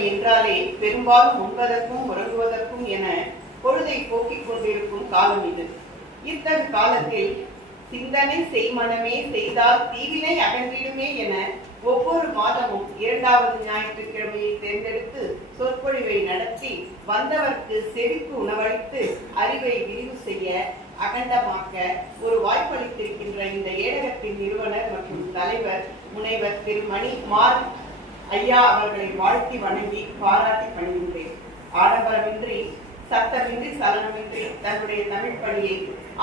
மணி என்றாலே பெரும்பாலும் உண்பதற்கும் உறங்குவதற்கும் என பொழுதை போக்கிக் கொண்டிருக்கும் காலம் இது. இத்தகு காலத்தில் சிந்தனை செய்மனமே செய்தால் தீவினை அகன்றிடுமே என ஒவ்வொரு மாதமும் 2வது ஞாயிற்றுக்கிழமையை தேர்ந்தெடுத்து சொற்பொழிவை நடத்தி வந்தவர்க்கு செவிக்கு உணவளித்து அறிவை விரிவு செய்ய அகண்டமாக்க ஒரு வாய்ப்பளித்திருக்கின்ற இந்த ஏடகத்தின் நிறுவனர் மற்றும் தலைவர் முனைவர் திரு மணி மார் ஐயா அவர்களை வாழ்த்தி வணங்கி பாராட்டி பணிகின்றேன். ஆடம்பரமின்றி சத்தமின்றி சலனமின்றி தன்னுடைய தமிழ் பணியை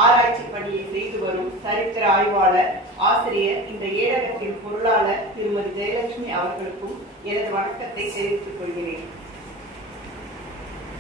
ஆராய்ச்சி பணியை செய்து வரும் சரித்திர ஆய்வாளர் ஆசிரியர் இந்த ஏடகத்தின் பொருளாளர் திருமதி ஜெயலட்சுமி அவர்களுக்கும் எனது வணக்கத்தை தெரிவித்துக் கொள்கிறேன்.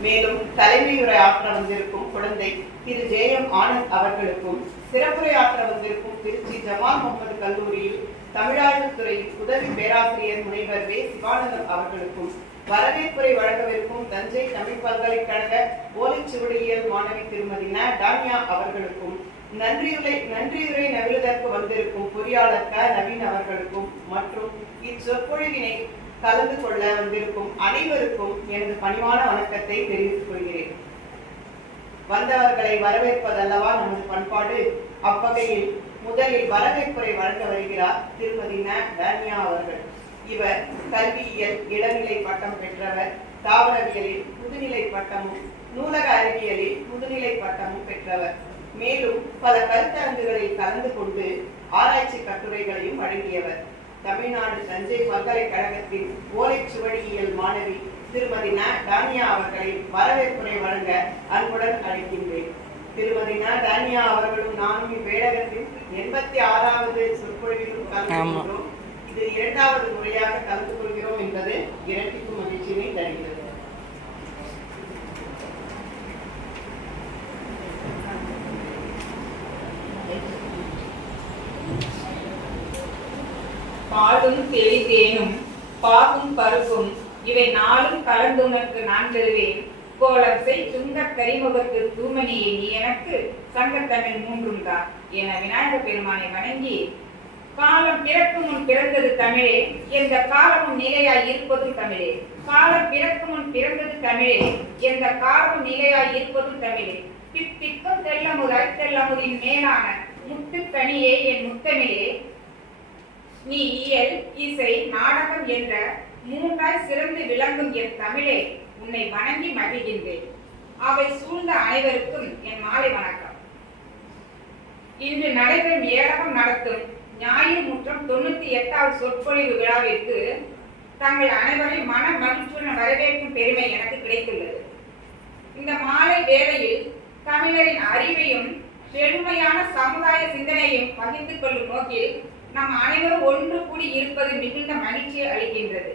மேலும் தலைமையுரை ஆற்ற வந்திருக்கும் குழந்தை திரு ஜெயம் ஆனந்த் அவர்களுக்கும் சிறப்புரை ஆற்ற வந்திருக்கும் திருச்சி ஜமால் முகமது கல்லூரியில் தமிழாய்வுத்துறை உதவி பேராசிரியர் முனைவர் வே சிவானந்தம் அவர்களுக்கும் வரவேற்புரை வழங்கவிருக்கும் தஞ்சை தமிழ் பல்கலைக்கழக ஓலைச்சுவடியியல் மாணவி திருமதி ந டானியா அவர்களுக்கும் நன்றியுரை நவிழுதற்கு வந்திருக்கும் பொறியாளர் க நவீன் அவர்களுக்கும் மற்றும் இச்சொற்பொழிவினை கலந்து கொள்ள வந்திருக்கும் அனைவருக்கும் எனது பணிவான வணக்கத்தை தெரிவித்துக் கொள்கிறேன். வந்தவர்களை வரவேற்பதல்லவா நமது பண்பாடு. அவ்வகையில் முதலில் வரவேற்புரை வழங்க வருகிறார் திருமதி ந டானியா அவர்கள். இவர் கல்வியியல் இளநிலை பட்டம் பெற்றவர், தாவரவியலில் முதுநிலை பட்டமும் நூலக அறிவியலில் முதுநிலை பட்டமும் பெற்றவர். மேலும் பல கருத்தரங்குகளில் கலந்து கொண்டு ஆராய்ச்சி கட்டுரைகளையும் வழங்கியவர். தமிழ்நாடு தஞ்சை பல்கலைக்கழகத்தின் ஓலைச்சுவடியியல் மாணவி திருமதி ந டானியா அவர்களை வரவேற்புரை வழங்க அன்புடன் அழைக்கின்றேன். திருமதி ந டானியா அவர்களும் நானும் இவ்வேடகத்தின் 86வது சொற்பொழிவிலும் கலந்து கொள்கிறோம். இது 2வது முறையாக கலந்து கொள்கிறோம் என்பது இரட்டிப்பு மகிழ்ச்சியினை தருகிறது. பாலும் தெளிதேனும் பாகும் பருப்பும் இவை நாளும் கலந்துணர்க்கு நான் தருவேன். கோலம் செய் துங்கக் கரிமுகத்து தூமணியை நீ எனக்கு சங்கத்தமிழ் மூன்றும் தான் என விநாயக பெருமானை வணங்கி, காலம் பிறக்கும் முன் பிறந்தது தமிழே, எந்த காலமும் நிலையாய் இருப்பதும் தமிழே. காலம் பிறக்கும் முன் பிறந்தது தமிழே, எந்த காலமும் நிலையாய் இருப்பதும் தமிழே. தித்திக்கும் தெல்லமுதாய் தெல்லமுதின் மேலான முத்துக்கனியே என் முத்தமிழே. நீ இயல் இசை நாடகம் என்ற மூன்றாய் சிறந்து விளங்கும் என் தமிழே, உன்னை வணங்கி மகிழ்கின்றேன். அவை சூழ்ந்த அனைவருக்கும் என் மாலை வணக்கம். இன்று நடைபெறும் ஏடகம் நடத்தும் ஞாயிறு முற்றம் 98வது சொற்பொழிவு விழாவிற்கு தங்கள் அனைவரையும் மன மகிழ்ச்சியுடன் வரவேற்கும் பெருமை எனக்கு கிடைத்துள்ளது. இந்த மாலை வேளையில் தமிழரின் அறிவையும் செழுமையான சமுதாய சிந்தனையையும் பகிர்ந்து கொள்ளும் நோக்கில் நம் அனைவரும் ஒன்று கூடி இருப்பது மிகுந்த மகிழ்ச்சியை அளிக்கின்றது.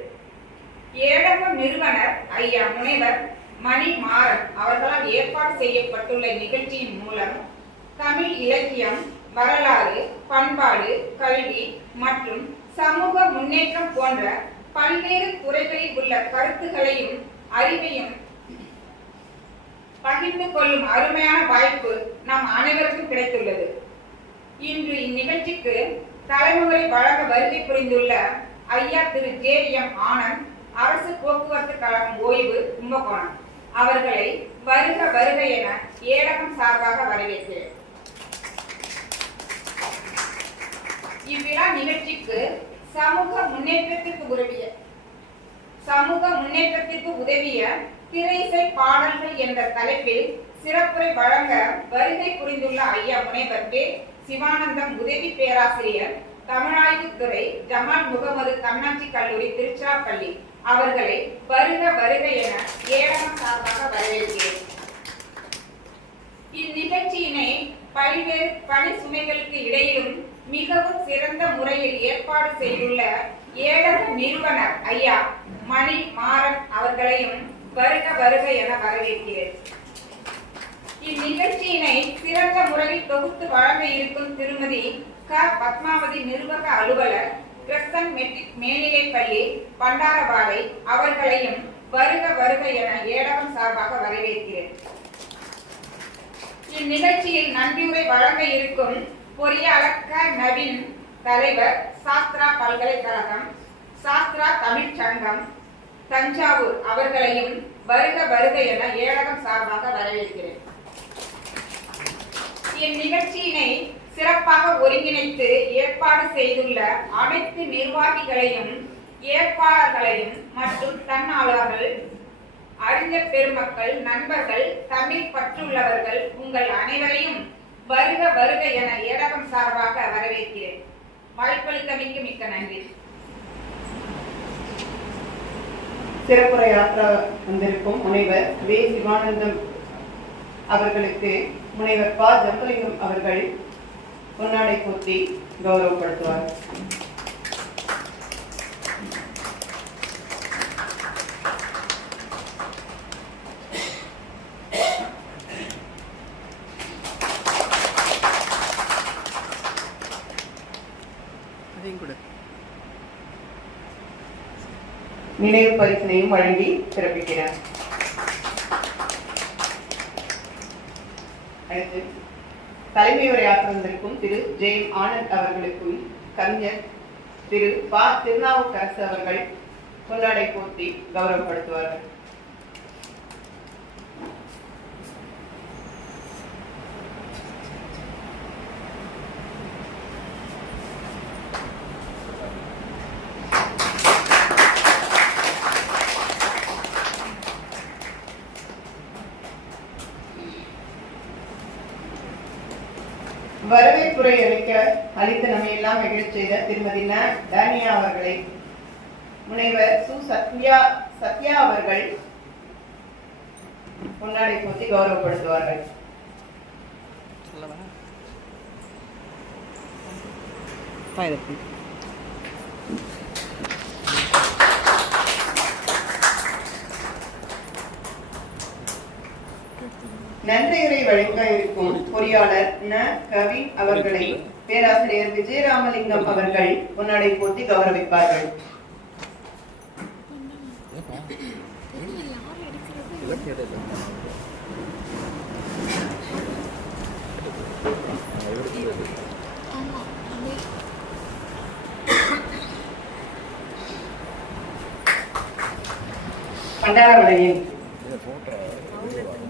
ஏடகம் நிறுவனர் ஐயா முனைவர் மணி மாறன் அவர்களால் ஏற்பாடு செய்யப்பட்டுள்ள நிகழ்ச்சியின் மூலம் தமிழ் இலக்கியம், வரலாறு, பண்பாடு, கல்வி மற்றும் சமூக முன்னேற்றம் போன்ற பல்வேறு துறைகளில் உள்ள கருத்துக்களையும் அறிவையும் பகிர்ந்து கொள்ளும் அருமையான வாய்ப்பு நம் அனைவருக்கும் கிடைத்துள்ளது. இன்று இந்நிகழ்ச்சிக்கு தலைமுறை வழங்க வருகை புரிந்துள்ள ஐயா திரு ஜெயம் ஆனந்த், அரசு போக்குவரத்து கழகம் ஓய்வு, கும்பகோணம் அவர்களை வருக வருக என ஏடகம் சார்பாக வரவேற்கிறேன். இவ்விழா நிகழ்ச்சிக்கு சமூக முன்னேற்றத்திற்கு உதவிய திரையிசை பாடல்கள் என்ற தலைப்பில் சிறப்புரை வழங்க வருகை புரிந்துள்ள ஐயா முனைவர் வே சிவானந்தம், உதவி பேராசிரியர், தமிழாய்வுத்துறை, ஜமால் முகமது கண்ணாச்சி கல்லூரி, திருச்சிராப்பள்ளி அவர்களை வருக வருக என ஏடகம் சார்பாக வரவேற்கிறேன். இந்நிகழ்ச்சியினை பல்வேறு பணி சுமைகளுக்கு இடையிலும் மிகவும் சிறந்த முறையில் ஏற்பாடு செய்துள்ள ஏடக நிறுவனர் ஐயா மணி மாறன் அவர்களையும் வருக வருக என வரவேற்கிறேன். இந்நிகழ்ச்சியினை சிறந்த முறையில் தொகுத்து வழங்க இருக்கும் திருமதி க பத்மாவதி, நிர்வாக அலுவலர், கிறிஸ்தன் மெட்ரிக் மேல்நிலைப்பள்ளி, பண்டாரபாறை அவர்களையும் வருக வருக என ஏடகம் சார்பாக வரவேற்கிறேன். இந்நிகழ்ச்சியில் நன்றியுரை வழங்க இருக்கும் பொறியாளர் க நவீன், தலைவர், சாஸ்திரா பல்கலைக்கழகம், சாஸ்திரா தமிழ் சங்கம், தஞ்சாவூர் அவர்களையும் வருக வருக என ஏழகம் சார்பாக வரவேற்கிறேன். இந்நிகழ்ச்சியினை சிறப்பாக ஒருங்கிணைத்து ஏற்பாடு செய்துள்ள அனைத்து நிர்வாகிகளையும் ஏற்பாளர்களையும் மற்றும் தன்னாளர்கள், அறிஞர் பெருமக்கள், நண்பர்கள், தமிழ் பற்றுள்ளவர்கள் உங்கள் அனைவரையும் வருக வருக என ஏழகம் சார்பாக வரவேற்கிறேன். வாய்ப்பளித்தமைக்கு மிக்க நன்றி. சிறப்புரையாற்ற வந்திருக்கும் முனைவர் வே. சிவானந்தம் அவர்களுக்கு முனைவர் ப. ஜம்பலிங்கம் அவர்கள் பொன்னாடை போர்த்தி கௌரவப்படுத்துவார். நினைவு பரிசினையும் வழங்கி சிறப்பிக்கிறார். அடுத்து தலைமை உரையாற்ற வந்திருக்கும் திரு ஜே. ஆனந்த் அவர்களுக்கும் கவிஞர் திரு ப. திருநாவுக்கரசு அவர்கள் பொன்னாடை போர்த்தி கௌரவப்படுத்துவார்கள். வரவேற்புரை அளித்த நம்மையெல்லாம் மகிழச் செய்த திருமதி ந. டானியா அவர்களை முனைவர் சு. சத்யா அவர்கள் பொன்னாடை போர்த்தி கௌரவப்படுத்துவார்கள். நன்றியுரை வழங்க இருக்கும் பொறியாளர் ந. கவின் அவர்களை பேராசிரியர் விஜயராமலிங்கம் அவர்கள் பொன்னாடை போர்த்தி கௌரவிப்பார்கள். பண்டாரவளையின்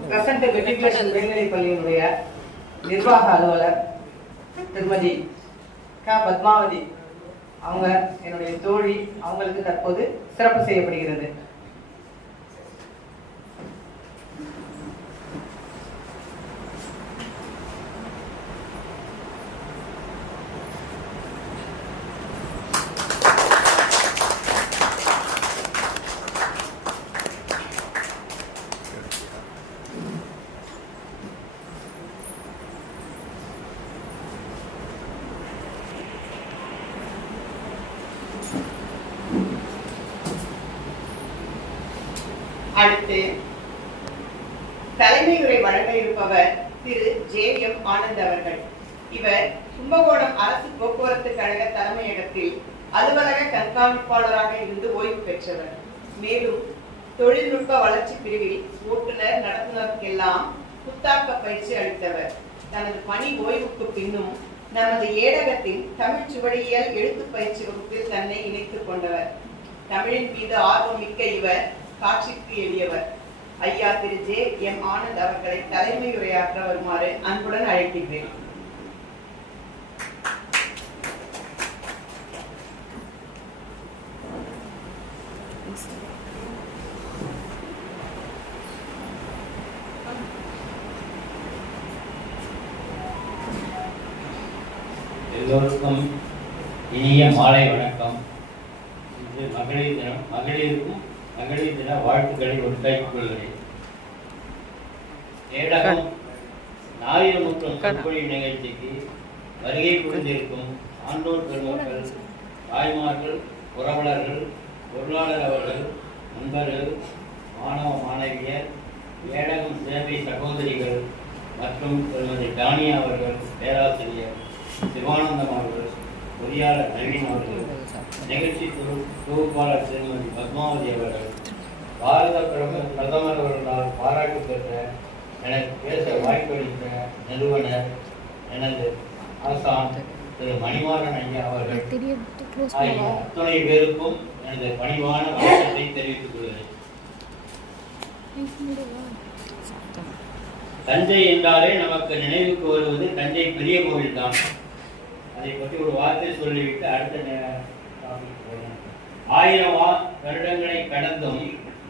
பிரசன்ட் மெட்ரிகுலேஷன் மேல்நிலைப் பள்ளியினுடைய நிர்வாக அலுவலர் திருமதி க. பத்மாவதி அவங்க என்னுடைய தோழி, அவங்களுக்கு தற்போது சிறப்பு செய்யப்படுகிறது. அடுத்து தலைமை உரை வழங்க இருப்பவர் திரு ஜே. ஆனந்த் அவர்கள். இவர் கும்பகோணம் அரசு போக்குவரத்து கழக தலைமையகத்தில் அலுவலக கண்காணிப்பாளராக இருந்து ஓய்வு பெற்றவர். மேலும் தொழில்நுட்ப வளர்ச்சி பிரிவில் ஓட்டுநர் நடத்துனருக்கெல்லாம் புத்தாக்க பயிற்சி அளித்தவர். தனது பணி ஓய்வுக்கு பின்னும் நமது ஏடகத்தின் தமிழ் சுவடியியல் எழுத்து பயிற்சி வகுப்பில் தன்னை இணைத்துக் கொண்டவர். தமிழின் மீது ஆர்வம் மிக்க இவர் காட்சிக்கு எளியவர். ஐயா திரு ஜே. ஆனந்த் அவர்களை தலைமை உரையாற்ற வருமாறு அன்புடன் அழைக்கின்றேன். எல்லோருக்கும் இனிய மாலை வணக்கம். இது மகளிர் தினம். மகளிருக்கும் மகளிர் தின வாழ்த்துக்களை உண்டாக்கிக் கொள்கிறேன். ஏழகம் ஞாயிறுமுற்றம் சொற்பொழிவு நிகழ்ச்சிக்கு வருகை புரிந்திருக்கும் ஆண்டோர் பெருமக்கள், தாய்மார்கள், உறவினர்கள், பொருளாளர் அவர்கள், நண்பர்கள், மாணவ மாணவியர், ஏழகம் சேவை சகோதரிகள் மற்றும் திருமதி டானியா அவர்கள், பேராசிரியர் சிவானந்தம் அவர்கள், பொறியாளர் நவீன் அவர்கள், நிகழ்ச்சி தொகுப்பாளர் திருமதி பத்மாவதி அவர்கள், பாரத பிரதமர் அவர்களால் பாராட்டு பெற்ற எனக்கு பேச வாய்ப்பளித்த நிறுவனர் எனது ஆசான் திரு மணிமாறன் ஐயா அவர்கள் ஆகிய அத்துணை பேருக்கும் எனது பணிவான வணக்கத்தை தெரிவித்துக் கொள்கிறேன். தஞ்சை என்றாலே நமக்கு நினைவுக்கு வருவது தஞ்சை பெரிய கோவில் தான். அதை பற்றி ஒரு வார்த்தை சொல்லிவிட்டு அடுத்த டாபிக் போகலாம். 1000 வருடங்களை கடந்தும்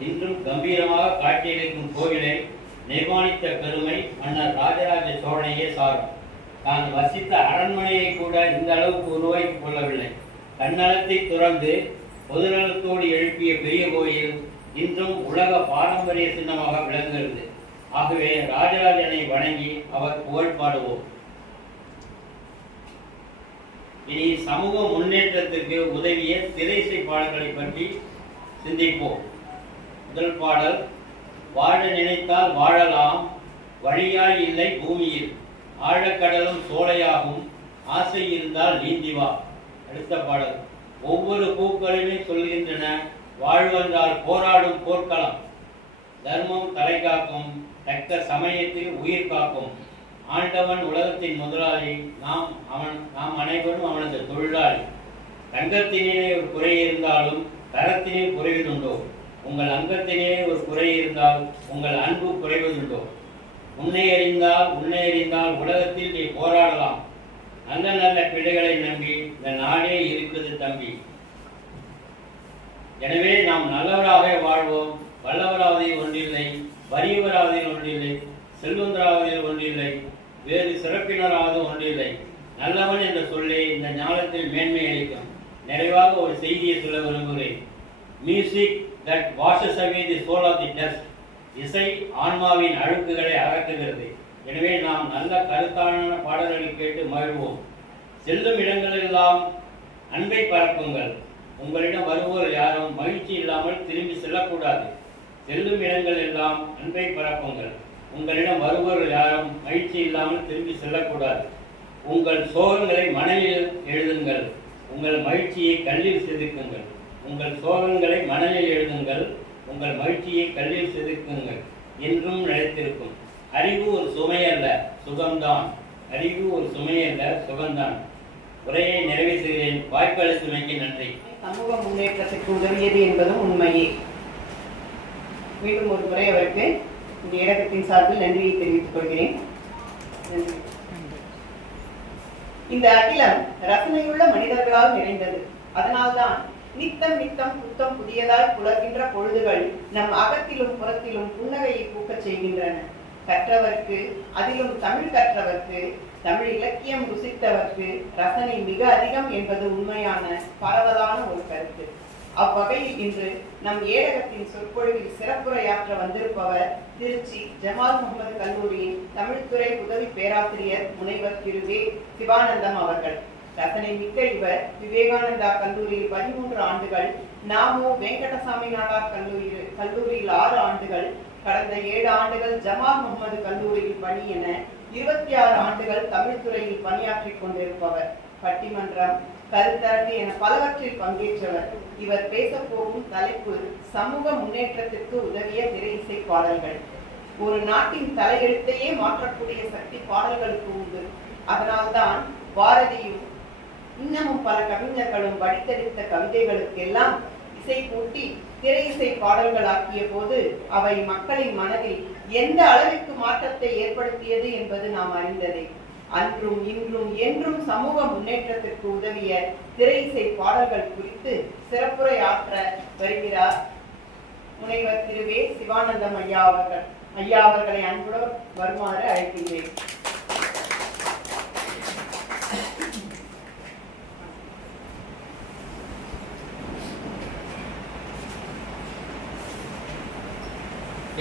இன்றும் கம்பீரமாக காட்சியளிக்கும் கோவிலை நிர்மாணித்த பெருமை மன்னர் ராஜராஜ சோழனையே சாரும். தான் வசித்த அரண்மனையை கூட இந்த அளவுக்கு உருவாக்கி கொள்ளவில்லை. தன்னலத்தை துறந்து பொதுநலத்தோடு எழுப்பிய பெரிய கோயில் இன்றும் உலக பாரம்பரிய சின்னமாக விளங்குகிறது. ஆகவே ராஜராஜனை வணங்கி அவர் புகழ் பாடுவோம். இனி சமூக முன்னேற்றத்திற்கு உதவிய திரைசை பாடல்களை பற்றி சிந்திப்போம். முதல் பாடல், வாழ நினைத்தால் வாழலாம், வழியாய் இல்லை பூமியில், ஆழக்கடலும் சோலையாகும், ஆசை இருந்தால் நீந்திவா. அடுத்த பாடல், ஒவ்வொரு பூக்களுமே சொல்கின்றன, வாழ்வென்றால் போராடும் போர்க்களம், தர்மம் தலை காக்கும், தக்க சமயத்தில் உயிர் காக்கும், ஆண்டவன் உலகத்தின் முதலாளி, நாம் அனைவரும் அவனது தொழிலாளி. தங்கத்தினே ஒரு குறை இருந்தாலும் தரத்தினே குறைவதுண்டோ? உங்கள் அங்கத்தினே ஒரு குறை இருந்தால் உங்கள் அன்பு குறைவதுண்டோ? உன்னை அறிந்தால் உலகத்தில் நீ போராடலாம். நல்ல நல்ல பிள்ளைகளை நம்பி இந்த நாடே இருக்குது தம்பி. எனவே நாம் நல்லவராக வாழ்வோம். வல்லவராவதில் ஒன்றில்லை, வறியவராவதில் ஒன்றில்லை, செல்வந்தராவதில் ஒன்றில்லை, வேறு சிறப்பினராவது ஒன்றில்லை. நல்லவன் என்ற சொல்லே இந்த ஞானத்தில் மேன்மை அளிக்கும். நிறைவாக ஒரு செய்தியை சொல்ல விரும்புகிறேன். Music that washes away the soul of the dust. இசை ஆன்மாவின் அழுக்குகளை அகற்றுகிறது. எனவே நாம் நல்ல கருத்தான பாடல்களை கேட்டு மகிழ்வோம். செல்லும் இடங்களெல்லாம் அன்பை பரப்புங்கள். உங்களிடம் வருவோர் யாரும் மகிழ்ச்சி இல்லாமல் திரும்பி செல்லக்கூடாது. செல்லும் இடங்கள் எல்லாம் அன்பை பரப்புங்கள். உங்களிடம் வருவோர் யாரும் மகிழ்ச்சி இல்லாமல் திரும்பி செல்லக்கூடாது. உங்கள் சோகங்களை மணலில் எழுதுங்கள், உங்கள் மகிழ்ச்சியை கல்லில் செதுக்குங்கள். உங்கள் சோகங்களை மணலில் எழுதுங்கள், உங்கள் மகிழ்ச்சியை கல்லில் செதுக்குங்கள். என்றும் நிலைத்திருக்கும். அறிவு ஒரு சுமையல்ல, சுகம்தான். அறிவு ஒரு சுமையல்ல, சுகம்தான். உரையை நிறைவு செய்கிறேன். வாய்ப்பு அளித்தமைக்கு நன்றி. சமூக முன்னேற்றத்திற்கு உதவியது என்பதும் உண்மையே. மீண்டும் ஒரு முறை அவருக்கு இந்த இடத்தின் சார்பில் நன்றியை தெரிவித்துக் கொள்கிறேன். இந்த அகிலம் ரசனையுள்ள மனிதர்களால் நிறைந்தது. அதனால்தான் நித்தம் நித்தம் புத்தம் புதியதாய் புலர்கின்ற பொழுதுகள் நம் அகத்திலும் புறத்திலும் புன்னகையை பூக்கச் செய்கின்றன. கற்றவர்க்கு, அதிலும் தமிழ் கற்றவர்க்கு, தமிழ் இலக்கியம் ருசித்தவர்க்கு ரசனை மிக அதிகம் என்பது உண்மையான பரவலான ஒரு கருத்து. அவ்வகையில் இன்று நம் ஏடகத்தின் சொற்பொழிவில் சிறப்புரையாற்ற வந்திருப்பவர் திருச்சி ஜமால் முகமது கல்லூரியின் தமிழ்துறை உதவி பேராசிரியர் முனைவர் திரு வே. சிவானந்தம் அவர்கள். ரசனை மிக்க இவர் விவேகானந்தா கல்லூரியில் 13 ஆண்டுகள், நாமோ வெங்கடசாமி நாடார் கல்லூரியில் 6 ஆண்டுகள், கடந்த 7 ஆண்டுகள் ஜமால் முகமது கல்லூரியில் பணி என 26 ஆண்டுகள் தமிழ்துறையில் பணியாற்றிக் கொண்டிருப்பவர். பட்டிமன்றம், கருத்தரங்கு என பலவற்றில் பங்கேற்றவர். இவர் பேசப்போகும் தலைப்பு சமூக முன்னேற்றத்திற்கு உதவிய திரை இசை பாடல்கள். ஒரு நாட்டின் தலையெழுத்தையே மாற்றக்கூடிய சக்தி பாடல்களுக்கு உண்டு. அதனால்தான் பாரதியும் இன்னமும் பல கவிஞர்களும் வடித்தெடுத்த கவிதைகளுக்கெல்லாம் இசை கூட்டி திரை இசை பாடல்களாக்கிய போது அவை மக்களின் மனதில் எந்த அளவிற்கு மாற்றத்தை ஏற்படுத்தியது என்பது நாம் அறிந்ததே. அன்றும் இன்றும் என்றும் சமூக முன்னேற்றத்திற்கு உதவிய திரை இசை பாடல்கள் குறித்து சிறப்புரை ஆற்ற வருகிறார் முனைவர் திரு வே. சிவானந்தம் ஐயா அவர்களை அன்புடன் வருமாறு அழைக்கின்றேன்.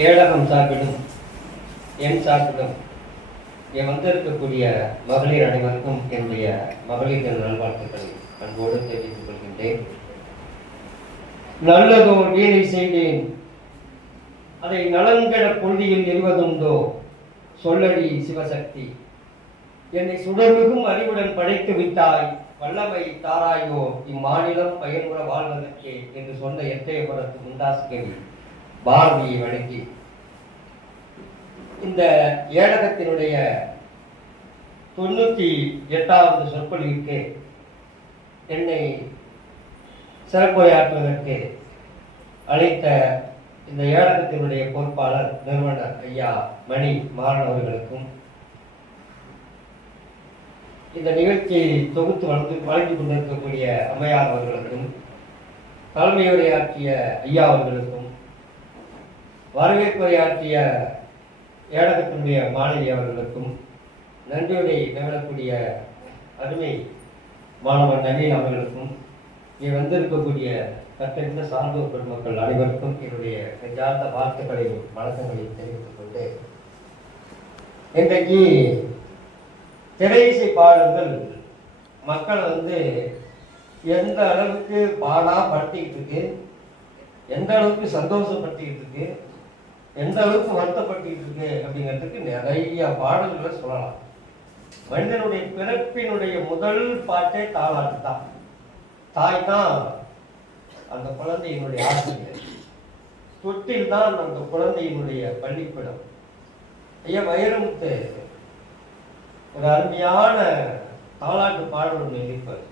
ஏடகம் சார்பிலும் என் சார்பிலும் வந்திருக்கக்கூடிய மகளிர் அனைவருக்கும் என்னுடைய மகளிர் தின நல்வாழ்த்துக்களை அன்போடு தெரிவித்துக் கொள்கின்றேன். நல்லதோர் வீணை செய்தேன், அதை நலங்கட பொழுதியில் எறிவதுண்டோ? சொல்லடி சிவசக்தி, என்னை சுடர்மிகும் அறிவுடன் படைத்து விட்டாய், வல்லமை தாராயோ இம்மாநிலம் பயனுற வாழ்வதற்கே என்று சொன்ன எட்டயபுரத்து முண்டாசு கவி பாரதியை வழங்கி இந்த ஏடகத்தினுடைய 98வது சொற்பொழிவுக்கு என்னை சிறப்புரையாற்றுவதற்கு அழைத்த இந்த ஏழகத்தினுடைய பொறுப்பாளர் நிறுவனர் ஐயா மணி மாறன் அவர்களுக்கும், இந்த நிகழ்ச்சியை தொகுத்து வழங்கி கொண்டிருக்கக்கூடிய அம்மையார் அவர்களுக்கும், தலைமையுரையாற்றிய ஐயா அவர்களுக்கும், வரவேற்புரையாற்றிய ஏழகத்தினுடைய மாணவி அவர்களுக்கும், நன்றியுரை நிகழக்கூடிய அருமை மாணவன் நவீன் அவர்களுக்கும், இங்கே வந்திருக்கக்கூடிய கற்றறிந்த சான்றோர் பெருமக்கள் அனைவருக்கும் என்னுடைய நெஞ்சார்ந்த வாழ்த்துக்களையும் வணக்கங்களையும் தெரிவித்துக் கொண்டு, இன்றைக்கு திரை இசை பாடல்கள் மக்களை எந்த அளவுக்கு படுத்திக்கிட்டு இருக்கு, எந்த அளவுக்கு சந்தோஷப்படுத்திக்கிட்டு இருக்கு, எந்த அளவுக்கு வருத்தப்பட்டுக்கிட்டு இருக்கு அப்படிங்கிறதுக்கு நிறைய பாடல்களை சொல்லலாம். மனிதனுடைய பிறப்பினுடைய முதல் பாட்டே தாலாட்டு தான். தாய் தான் அந்த குழந்தையினுடைய ஆசிரியர், தொட்டில் தான் அந்த குழந்தையினுடைய பள்ளிக்கூடம். ஐயா வைரமுத்து ஒரு அருமையான தாலாட்டு பாடல் ஒன்று இருப்பார்.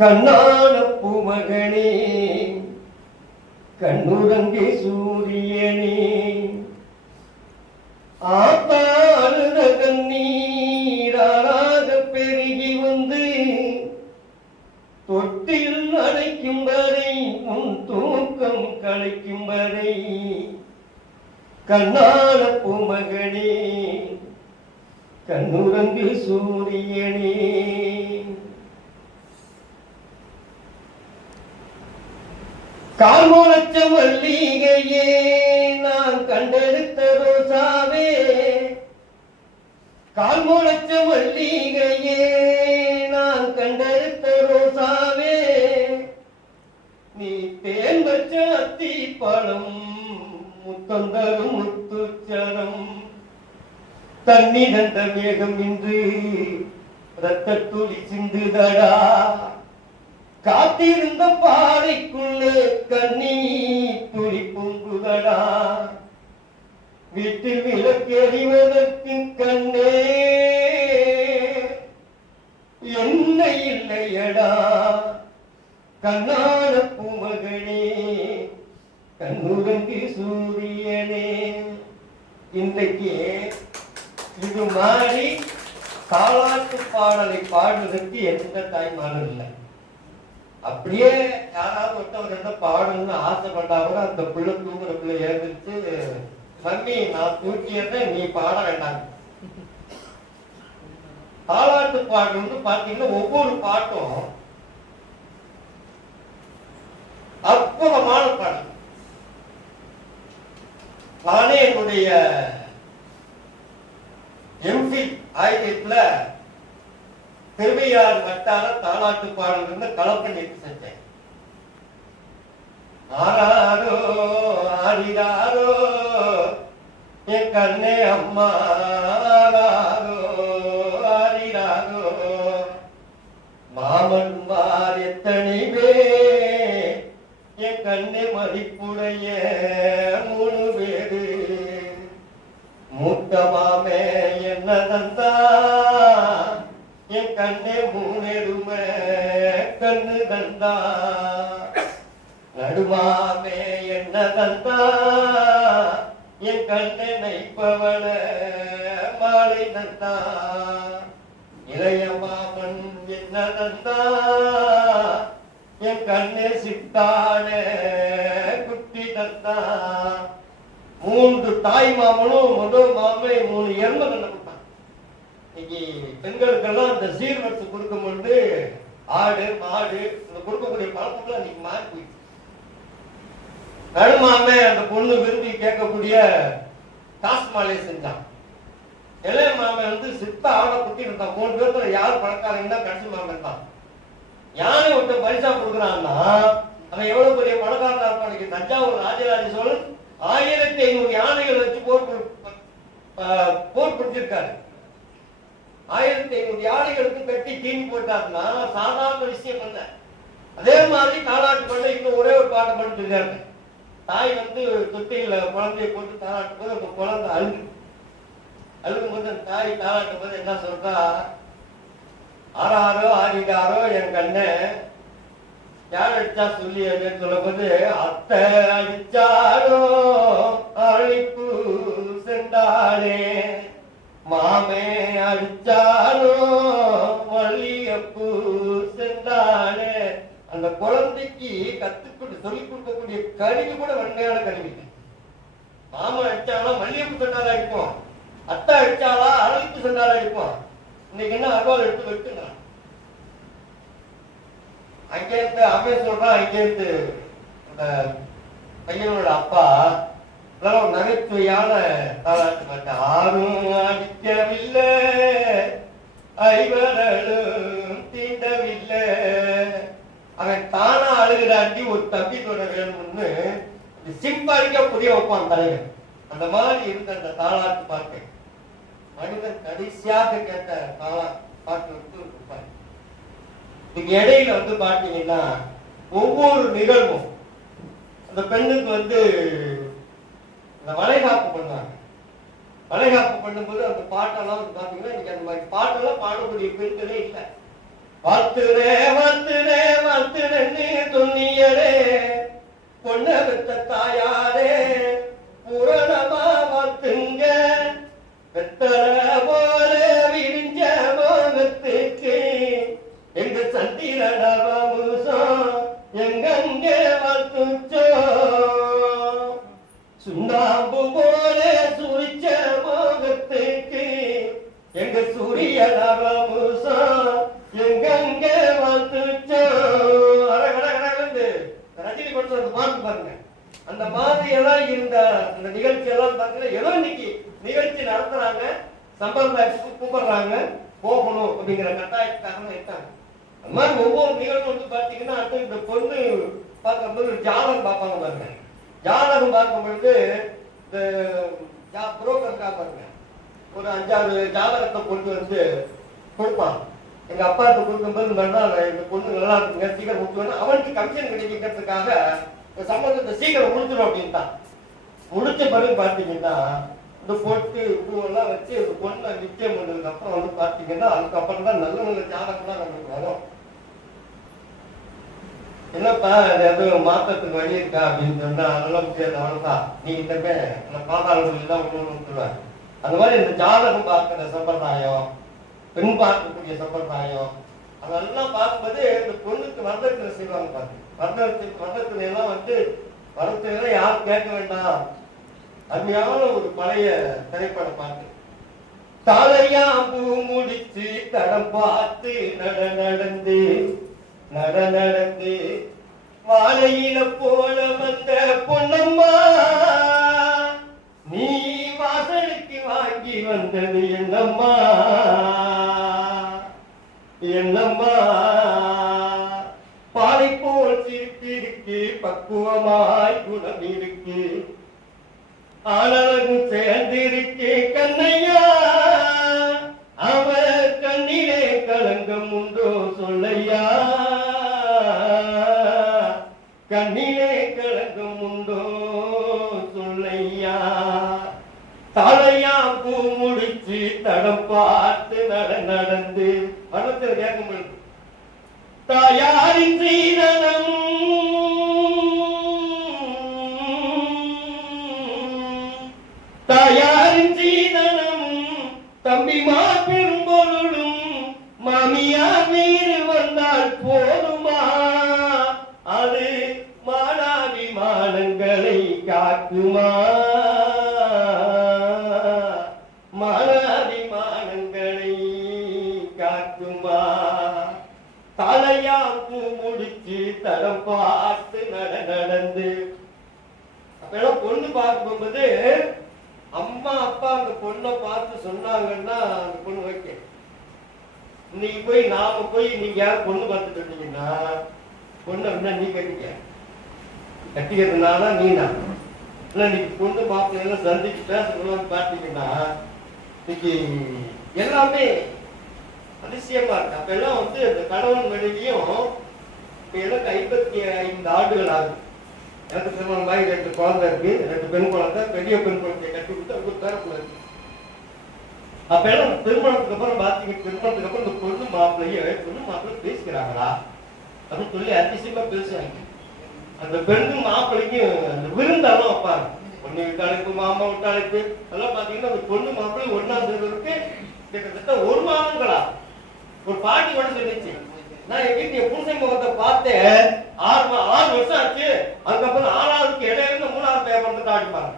கண்ணான பூமகனே கண்ணுரங்கே சூரியனே ஆத்தாளுத கண்ணீராக பெருகி தொட்டில் அடைக்கும் வரை உன் தூக்கம் களைக்கும் வரை கண்ணான பூமகனே கண்ணுரங்கு சூரியனே. கால்முளைச்ச மல்லிகையே நான் கண்டெடுத்த ரோசாவே, கால்முளைச்ச மல்லிகையே நான் கண்டெடுத்த ரோசாவே, நீ தேன் வச்ச அத்தி பழம் முத்தந்தரும் முத்துச்சரம், தண்ணி தந்த மேகம் இன்று ரத்த துளி சிந்துதடா, காத்திருந்த பாறைக்குள்ளே கண்ணீர் துளி பொங்குதடா, வீட்டில் விளக்கெறிவதற்கு கண்ணே என்ன இல்லையடா, கண்ணான பூமகனே கண்ணுரங்கு சூரியனே. இன்றைக்கு இது மாதிரி தாலாட்டு பாடலை பாடுவதற்கு எந்த தாய்மாரும் இல்லை. அப்படியே யாராவது ஒருத்தவர் பாடணும்னு ஆசைப்பட்டா கூட அந்த பிள்ளை தூங்குற பிள்ளை எழுந்திருச்சு, மம்மி நான் தூக்கியதை நீ பாட வேண்டாம். தாலாட்டு பாடணும்னு பாத்தீங்கன்னா ஒவ்வொரு பாட்டும் அற்புதமான பாடல். நானே என்னுடைய எம்ஃபில் ஆய்வுல திருவையாறு வட்டார தாலாட்டு பாடல் கலப்பணி செஞ்சேன். ஆராரோ ஆடிராரோ என் கண்ணே அம்மா, ஆராரோ ஆடிராரோ மாமன் மார் எத்தனை பேர் என் கண்ணே மதிப்புடைய 3 பேரு, மூத்த மாமே என்ன தந்தா என் கண்ணே 3 எருமை கண்ணு தந்தா, நடுமாமே என்ன தந்தா என் கண்ணை நைப்பவள மாலை தந்தா, இளைய மாமன் என்ன தந்தா என் கண்ணே சித்தான குட்டி தந்தா. 3 தாய் மாமனும் முதல் மாமனை 3 எருமை கண்ணை கொடுத்தான். இன்னைக்கு பெண்களுக்கெல்லாம் இந்த சீர்வரிசை கொடுக்கும் பொழுது ஆடு மாடு இந்த கொடுக்கக்கூடிய பழக்கம்லாம் இன்னைக்கு மாறி போயிடுச்சு. நடுமாமே அந்த பொண்ணு விரும்பி கேட்கக்கூடிய காசு மாலையை செஞ்சான். இளைய மாமன் சித்த ஆட குட்டி இருந்தான். 3 பேர்த்துல யார் பணக்காரங்கன்னா கடைசி மாமன் தான். யானை ஒருத்தன் பரிசா கொடுக்குறான்னா அவன் எவ்வளவு பெரிய பணக்காரனா இருப்பான். தஞ்சாவூர் ராஜராஜ சோழன் 1500 யானைகள் வச்சு போர் பிடிச்சிருக்காரு. 1500 யானைகளுக்கு கட்டி தீனி போட்டாருன்னா சாதாரண விஷயம் அல்ல. அதே மாதிரி தாலாட்டு பண்ண இன்னும் ஒரே ஒரு பாட்டை பண்ணி சொல்லியிருக்காங்க. தாய் தொட்டியில குழந்தைய போட்டு தாளாட்டும் போது அந்த குழந்தை அழுகும் போது அந்த தாய் தாளாட்டும் போது என்ன சொல்றா, ஆறாரோ ஆடிடாரோ என் கண்ணை யார் அடிச்சா சொல்லி அப்படின்னு சொல்லும்போது, அத்தை அடிச்சாரோ அழிப்பு சென்றாரே, மாமே அடிச்சாரோ மல்லிகைப்பூ சென்றாரே. அந்த குழந்தைக்கு கத்துக்கிட்டு சொல்லிக் கொடுக்கக்கூடிய கருவி கூட வன்மையான கருவி. மாமா அடிச்சாலா மல்லிகைப்பூ சென்றாரா இருக்கும், அத்தை அடிச்சாலா அழிப்பு சென்றாரா இருக்கும். இன்னைக்கு என்ன அகவல் எடுத்து வைக்குங்க. அங்கேருந்து அவன் சொல்றான், அங்கேருந்து அந்த பையனோட அப்பா ஒரு நகைச்சுவையான தாலாட்டு பாட்டு. ஆரும் அடிக்கவில்லை ஐவரும் தீண்டவில்லை, அவன் தானா அழுகிறாண்டி ஒரு தம்பி தொட வேணும்னு சிம்பாலிக்கா புரிய வைப்பான் தலைவர். அந்த மாதிரி இருந்த அந்த தாலாட்டு பாட்டு மனிதன் கடைசியாக கேட்ட பாட்டு இருப்பாரு. இதுக்கு இடையில பாத்தீங்கன்னா ஒவ்வொரு நிகழ்வும் அந்த பெண்ணுக்கு இந்த வளைகாப்பு பண்ணுவாங்க. வளைகாப்பு பண்ணும்போது அந்த பாட்டெல்லாம் பாத்தீங்கன்னா இன்னைக்கு அந்த மாதிரி பாட்டெல்லாம் பாடக்கூடிய பெண்களே இல்லை. வாழ்த்துறேன் வாழ்த்துறேன் வாழ்த்துறேன்னு சொன்னியரே பொண்ண பெத்த தாயாரே புரணமா வாழ்த்துங்க, பெத்தர போல விரிஞ்ச மோகத்துக்கு எங்க சந்திரனவமுசம் எங்கெங்க வாழ்த்துச்சோ, சுண்ணாம்பு போல சுரிச்ச மோகத்துக்கு எங்க சூரிய நவமுசம் எங்கெங்க வாழ்த்துச்சோ. ரஜினி கொடுத்த பாட்டு பாருங்க. அந்த மாதிரி எல்லாம் இருந்த அந்த நிகழ்ச்சி எல்லாம் பாத்தீங்கன்னா ஏதோ இன்னைக்கு நிகழ்ச்சி நடத்துறாங்க, சம்பளம் கூப்பிடுறாங்க, போகணும் அப்படிங்கிற கட்டாயத்துக்காக இருக்காங்க. அந்த மாதிரி ஒவ்வொரு நிகழ்வு பாத்தீங்கன்னா இந்த பொண்ணு பார்க்கும்போது ஜாதகம் பார்ப்பாங்க பாருங்க. ஜாதகம் பார்க்கும் பொழுது இந்த புரோக்கருக்கா பாருங்க ஒரு 5-6 ஜாதகத்தை கொண்டு கொடுப்பான். எங்க அப்பாவுக்கு கொடுக்கும்போது இந்த பொண்ணு நல்லா இருக்குங்க, சீக்கிரம் முடிச்சுவேன், அவனுக்கு கமிஷன் கிடைக்கிறதுக்காக சம்பந்தத்தை சீக்கிரம் முடிச்சிடும் அப்படின்ட்டான். முடிச்ச பிறகு பாத்தீங்கன்னா இந்த பொட்டு பூவெல்லாம் வச்சு இந்த பொண்ணை நிச்சயம் பண்ணதுக்கு அப்புறம் பாத்தீங்கன்னா அதுக்கப்புறம் தான் நல்ல நல்ல ஜாதகம்லாம் நம்மளுக்கு வரும். என்னப்பா எதுவும் மாற்றத்துக்கு வழி இருக்கா அப்படின்னு சொன்னா அதெல்லாம் முடியாது, அவ்வளவுதான் நீ இந்த பாதாளத்தில் தான் சொல்லுவேன். அந்த மாதிரி இந்த ஜாதகம் பார்க்கிற சம்பிரதாயம், பெண் பார்க்கக்கூடிய சம்பிரதாயம் அதெல்லாம் பார்க்கும்போது இந்த பொண்ணுக்கு வரதட்சணை செய்வாங்க பாருங்க. வரதட்சணை எல்லாம் வரதட்சணை யாரும் கேட்க வேண்டாம். அருமையான ஒரு பழைய திரைப்பட பாட்டு. தாளையா பூ முடிச்சு தடம் பார்த்து நடந்து வாழையில போல வந்த பொன்னம்மா, நீ வாசலுக்கு வாங்கி வந்தது என்னம்மா என்னம்மா, பாலை போல் சிரிப்பிருக்கு பக்குவமாய் குணம் இருக்கு, ஆனழகு சேர்ந்திருக்கு கண்ணையா, அவர் கண்ணிலே கலங்கம் உண்டோ சொல்லையா, கண்ணிலே கலங்கம் உண்டோ சொல்லையா, தலையா பூ முடிச்சு தடம் பார்த்து நடந்து மனத்தில் கேட்கும் பொழுது தாயாரின் சீதனம் தாயாரின் சீதனம் தம்பிமா பெரும்பொருளும் மாமியா வீடு வந்தால் போதுமா, அது மானாபிமானங்களை காக்குமா, மானாபிமானங்களை காக்குமா, தலையா பூ முடிச்சு தடம் பார்த்து நடந்து. அப்பெல்லாம் பொண்ணு பார்க்கும்போது அம்மா அப்பா அந்த பொண்ணை பார்த்து சொன்னாங்கன்னா அந்த பொண்ணு வைக்க. இன்னைக்கு போய் நாம போய் நீங்க யாரும் பொண்ணு பார்த்துட்டு இருந்தீங்கன்னா பொண்ணு அப்படின்னா நீ கட்டிக்கிறதுனால நீனா இல்லை, இன்னைக்கு பொண்ணு பார்த்து சந்திச்சு பேசணும்னு பார்த்தீங்கன்னா இன்னைக்கு எல்லாமே அதிசயமா இருக்கு. அப்ப எல்லாம் இந்த கணவன் மனைவியும் இப்ப எனக்கு 55 ஆண்டுகள் ஆகுது. எனக்கு திருமணம் ஆகி 2 குழந்தை இருக்கு, 2 பெண் குழந்தை, பெரிய பெண் குழந்தைய கட்டி விட்டு அவங்க பேரக்குள்ள இருக்கு. அப்ப எல்லாம் திருமணத்துக்கு அப்புறம் பாத்தீங்க, திருமணத்துக்கு அப்புறம் இந்த பொண்ணு மாப்பிள்ளைய பேசிக்கிறாங்களா அப்படின்னு சொல்லி அதிசயமா பேசுவாங்க. அந்த பெண்ணும் மாப்பிள்ளைக்கும் அந்த விருந்தெல்லாம் வைப்பாங்க. பொண்ணு வீட்டாளுக்கு மாமா வீட்டாளுக்கு எல்லாம் பாத்தீங்கன்னா அந்த பொண்ணு மாப்பிள்ளை ஒன்னா சேர்ந்ததுக்கு கிட்டத்தட்ட 1 மாதங்களா ஒரு பாட்டி கூட சொல்லிச்சு, நான் என் வீட்டு என் புருஷன் முகத்தை பார்த்தேன் 6 வருஷம் ஆச்சு, அதுக்கப்புறம் 4ஆவதுக்கு இடையில 3ஆவது பேப்பர் தான் அடிப்பாங்க.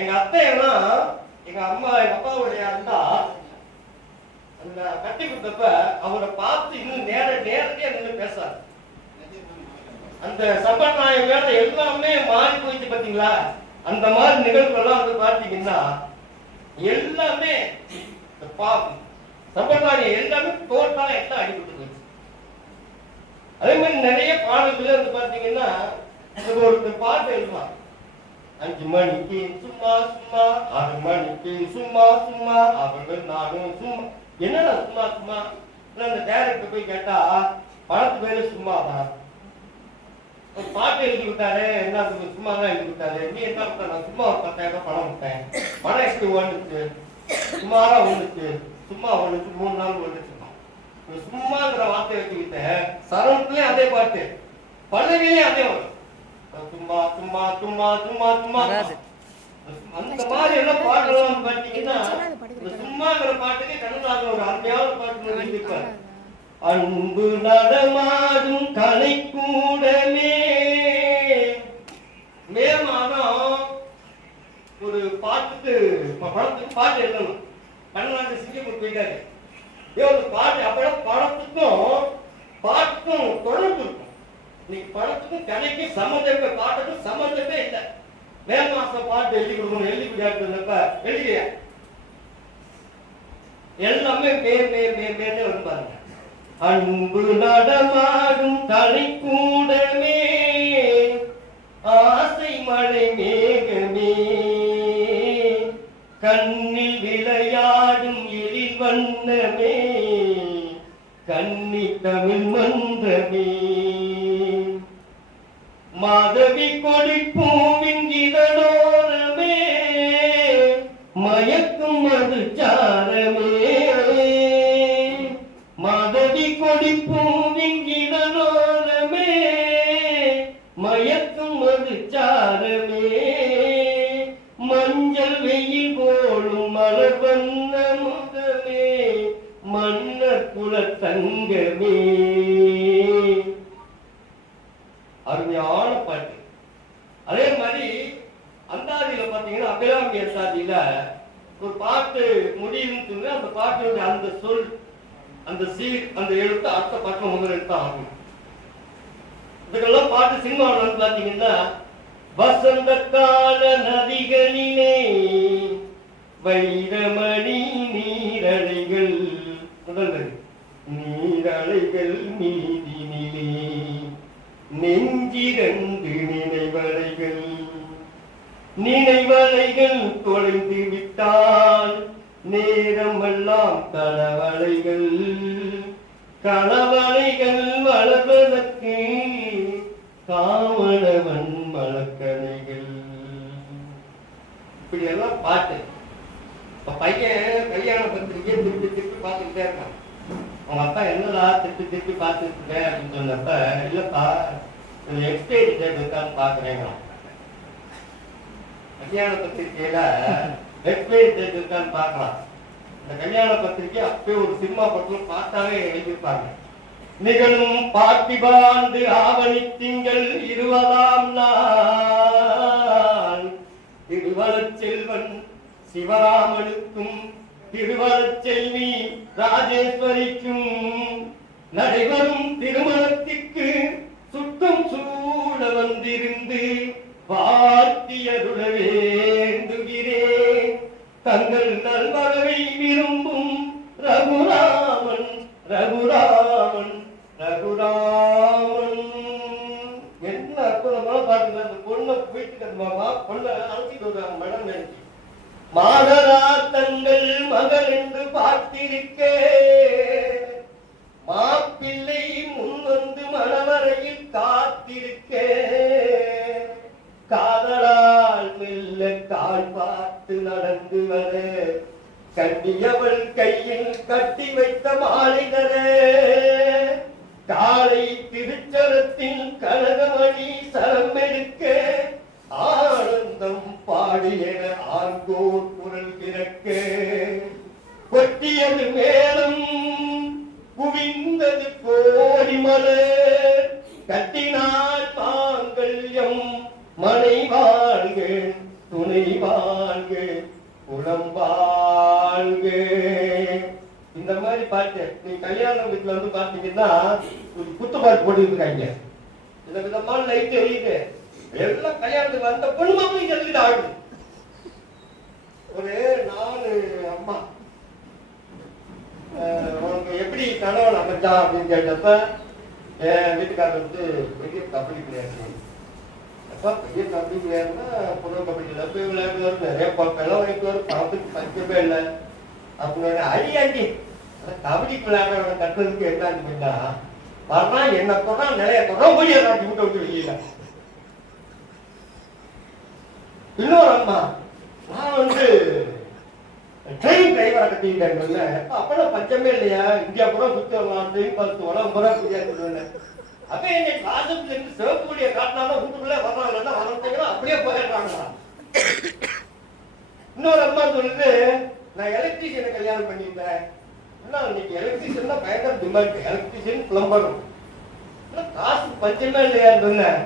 எங்க அத்தை எல்லாம் எங்க அப்பாவுடைய அண்ணா அந்த கட்டி கொடுத்தப்ப அவரை பார்த்து இன்னும் நேரடியா நின்று பேசாரு. அந்த சம்பநாயகம் வேலை எல்லாமே மாறி போயிடுச்சு பாத்தீங்களா. அந்த மாதிரி நிகழ்வு எல்லாம் வந்து பாத்தீங்கன்னா எல்லாமே சம்பநாயகம் எல்லாமே டோட்டலா எல்லாம் அடிபட்டு போயிடுச்சு. அதே மாதிரி நிறைய பாடல்கள் வந்து பாத்தீங்கன்னா ஒரு பாட்டு எழுதுவான், 5 மணிக்கு சும்மா சும்மா, 6 மணிக்கு சும்மா சும்மா, அவர்கள் நானும் சும்மா. என்னடா சும்மா சும்மா? அந்த டைரக்டர் போய் கேட்டா படத்து பேரு சும்மாதான். ஒரு பாட்டு எழுதி விட்டாரு, என்ன சும்மா தான் எழுதி விட்டாரு. நீ என்ன பண்ண? நான் சும்மா ஒரு 10,000 பணம் விட்டேன். பணம் எப்படி ஓடுச்சு? சும்மாரா ஓடுச்சு, சும்மா ஓடுச்சு, 3 நாள் ஓடுச்சு. சும்மாங்கிற வார்த்தை வச்சுக்கிட்டேன். சரவணத்துலயும் அதே பாட்டு, பல்லவிலையும் அதே வரும், சும்மா சும்மா சும்மா சும்மா சும்மா. அந்த மாதிரி எல்லாம் பாடலாம் பாத்தீங்கன்னா சும்மாங்கிற பாட்டுக்கு கண்ணதாசன் ஒரு அருமையான பாட்டு எழுதியிருப்பார். அன்பு நடமாடும் கலைக்கூடமே. மே மாதம் ஒரு பாட்டுக்கு படத்துக்கு பாட்டு எழுதணும். கண்ணதாசன் சிங்கப்பூர் போயிட்டாரு. பாட்டு அப்பெல்லாம் பாட்டுக்கும் தொடர்பு இருக்கும். இன்னைக்கு படத்துக்கும் கதைக்கும் சம்மந்தமே, பாட்டுக்கும் சம்மந்தமே இல்லை. மே மாசம் பாட்டு எழுதி கொடுக்கணும், எழுதி கொடுப்ப எழுதியா எல்லாமே மேன்னு வரும்பாருங்க. அன்பு நடமாடும் கலைக்கூடமே, ஆசை மழை மேகமே, கண்ணில் விளையாடும் எழில் வண்ணமே, கன்னி தமிழ் மன்றமே, மாதவி கொடி பூவின் இதழோரமே, மயக்கும் மது சாரமே, மாதவி கொடி பூவின் இதழோரமே, மயக்கும் மது சாரமே, மஞ்சள் வெயில் போலும் மலர் வண்ண முதமே, மன்னர் குல தங்கமே. அருமையான பாட்டு. அதே மாதிரி அந்தாதியில பாத்தீங்கன்னா அபிராமி அந்தாதியில ஒரு பாட்டு முடியும்னு சொல்லி அந்த பாட்டுடைய அந்த சொல், அந்த சீர், அந்த எழுத்து அடுத்த பாட்டு முதல் எழுத்து ஆகும். இதுக்கெல்லாம் பாட்டு சினிமாவில் பாத்தீங்கன்னா வசந்த கால நதிகளிலே வைரமணி நீரலைகள், முதல் நீரலைகள் நீதினிலே நெஞ்சிரண்டு நினைவலைகள், நினைவலைகள் தொலைந்து விட்டால் நேரமெல்லாம் கனவலைகள், கனவலைகள் வளர்வதற்கு காவலவன் மலக்கணைகள். இப்படி எல்லாம் பாட்டு. பையன் கல்யாண பத்திரிக்கையை திருப்பி பார்த்துக்கிட்டே இருக்கான். அவங்க அப்பா என்னடா திருப்பி பார்த்துட்டு இருக்க அப்படின்னு சொன்னப்ப, இல்லப்பா எக்ஸ்பைரி டேட் இருக்கான்னு பாக்குறேங்க. கல்யாண பத்திரிகையில எக்ஸ்பைரி டேட் இருக்கான்னு பாக்கலாம். இந்த கல்யாண பத்திரிகை அப்பயே ஒரு சினிமா படத்துல பார்த்தாவே எழுதியிருப்பாங்க. நிகழும் பார்த்திபாண்டு ஆவணி திங்கள் 20ஆம் நாள், திருவளச் செல்வன் சிவராமனுக்கும் திருவளச் செல்வி ராஜேஸ்வரிக்கும் நடைபெறும் திருமணத்திற்கு சுத்தம் சூட வந்திருந்து வாழ்த்தியருள வேண்டுகிறேன். தங்கள் நல்வரவை விரும்பும் ரகுராமன் ரகுராமன் ரகுராமன். என்ன அற்புதமான பாட்டுங்க. அந்த பொண்ணை வீட்டுக்கு மாமா பொண்ணை அழைச்சிட்டு வருவாங்க மேடம். நினைச்சு மாதரார் தங்கள் மகள் என்று பார்த்திருக்க, மாப்பிள்ளை முன் வந்து மணவரையில் காத்திருக்க, காதலால் மெல்ல கால் பார்த்து நடந்து வர கண்ணியவள் கையில் கட்டி வைத்த மாலைகளே, காலை திருச்சரத்தின் கனகமணி சரம் எடுக்க ஆனந்தம் பாடியன ஆங்கோர் குரல் பிறக்க, கொட்டியது மேலும் குவிந்தது கோடி மலர், கட்டினார் மாங்கல்யம் மனை வாழ்க துணை வாழ்க குலம் வாழ்க. இந்த மாதிரி பாட்டு நீ கல்யாண வீட்டுல வந்து பாத்தீங்கன்னா ஒரு குத்து பாட்டு போட்டுருக்காங்க. இந்த விதமான லைட் எரியுது. எல்லாம் கல்யாணத்துக்கு வந்த பொண்ணு மாப்பிள்ளை சொல்லிட்டு ஆடுது. ஒரு 4 அம்மா உனக்கு எப்படி கணவன் அமைச்சா அப்படின்னு கேட்டப்ப என் வீட்டுக்காரர் வந்து பெரிய கபடி பிளேயர். அப்ப பெரிய கபடி பிளேயர்னா புது கபடியில் போய் விளையாடுவார், நிறைய பழம் வாங்கிக்குவார், பணத்துக்கு பஞ்சமே இல்லை அப்படின்னு அடியாண்டி கபடி விளையாடுறவங்க கட்டுறதுக்கு என்ன வரனா என்ன போனா நிறைய தொடர்பு போய் விட்டு விட்டு வெளியில. இன்னொரு அம்மா நான் வந்து ட்ரெயின் டிரைவரை கட்டிக்கிட்டேன். அப்பெல்லாம் பஞ்சமே இல்லையா, இந்தியா பூரா சுத்தி வரலாம், ட்ரெயின் பார்த்து உலகம் பூரா புரியா சொல்லுவேன். அப்ப என்ன வாசத்துல இருந்து சிவப்பு கொடியை காட்டினாலும் வீட்டுக்குள்ளே வரலாம், வரட்டீங்கன்னா அப்படியே போயிடுறாங்களா. இன்னொரு அம்மா சொல்லுது நான் எலக்ட்ரீஷியனை கல்யாணம் பண்ணிட்டேன். இன்னைக்கு எலக்ட்ரீஷியன் தான் பயங்கர டிமாண்ட், எலக்ட்ரீஷியன் பிளம்பரும் காசு பஞ்சமே இல்லையான்னு சொன்னேன்.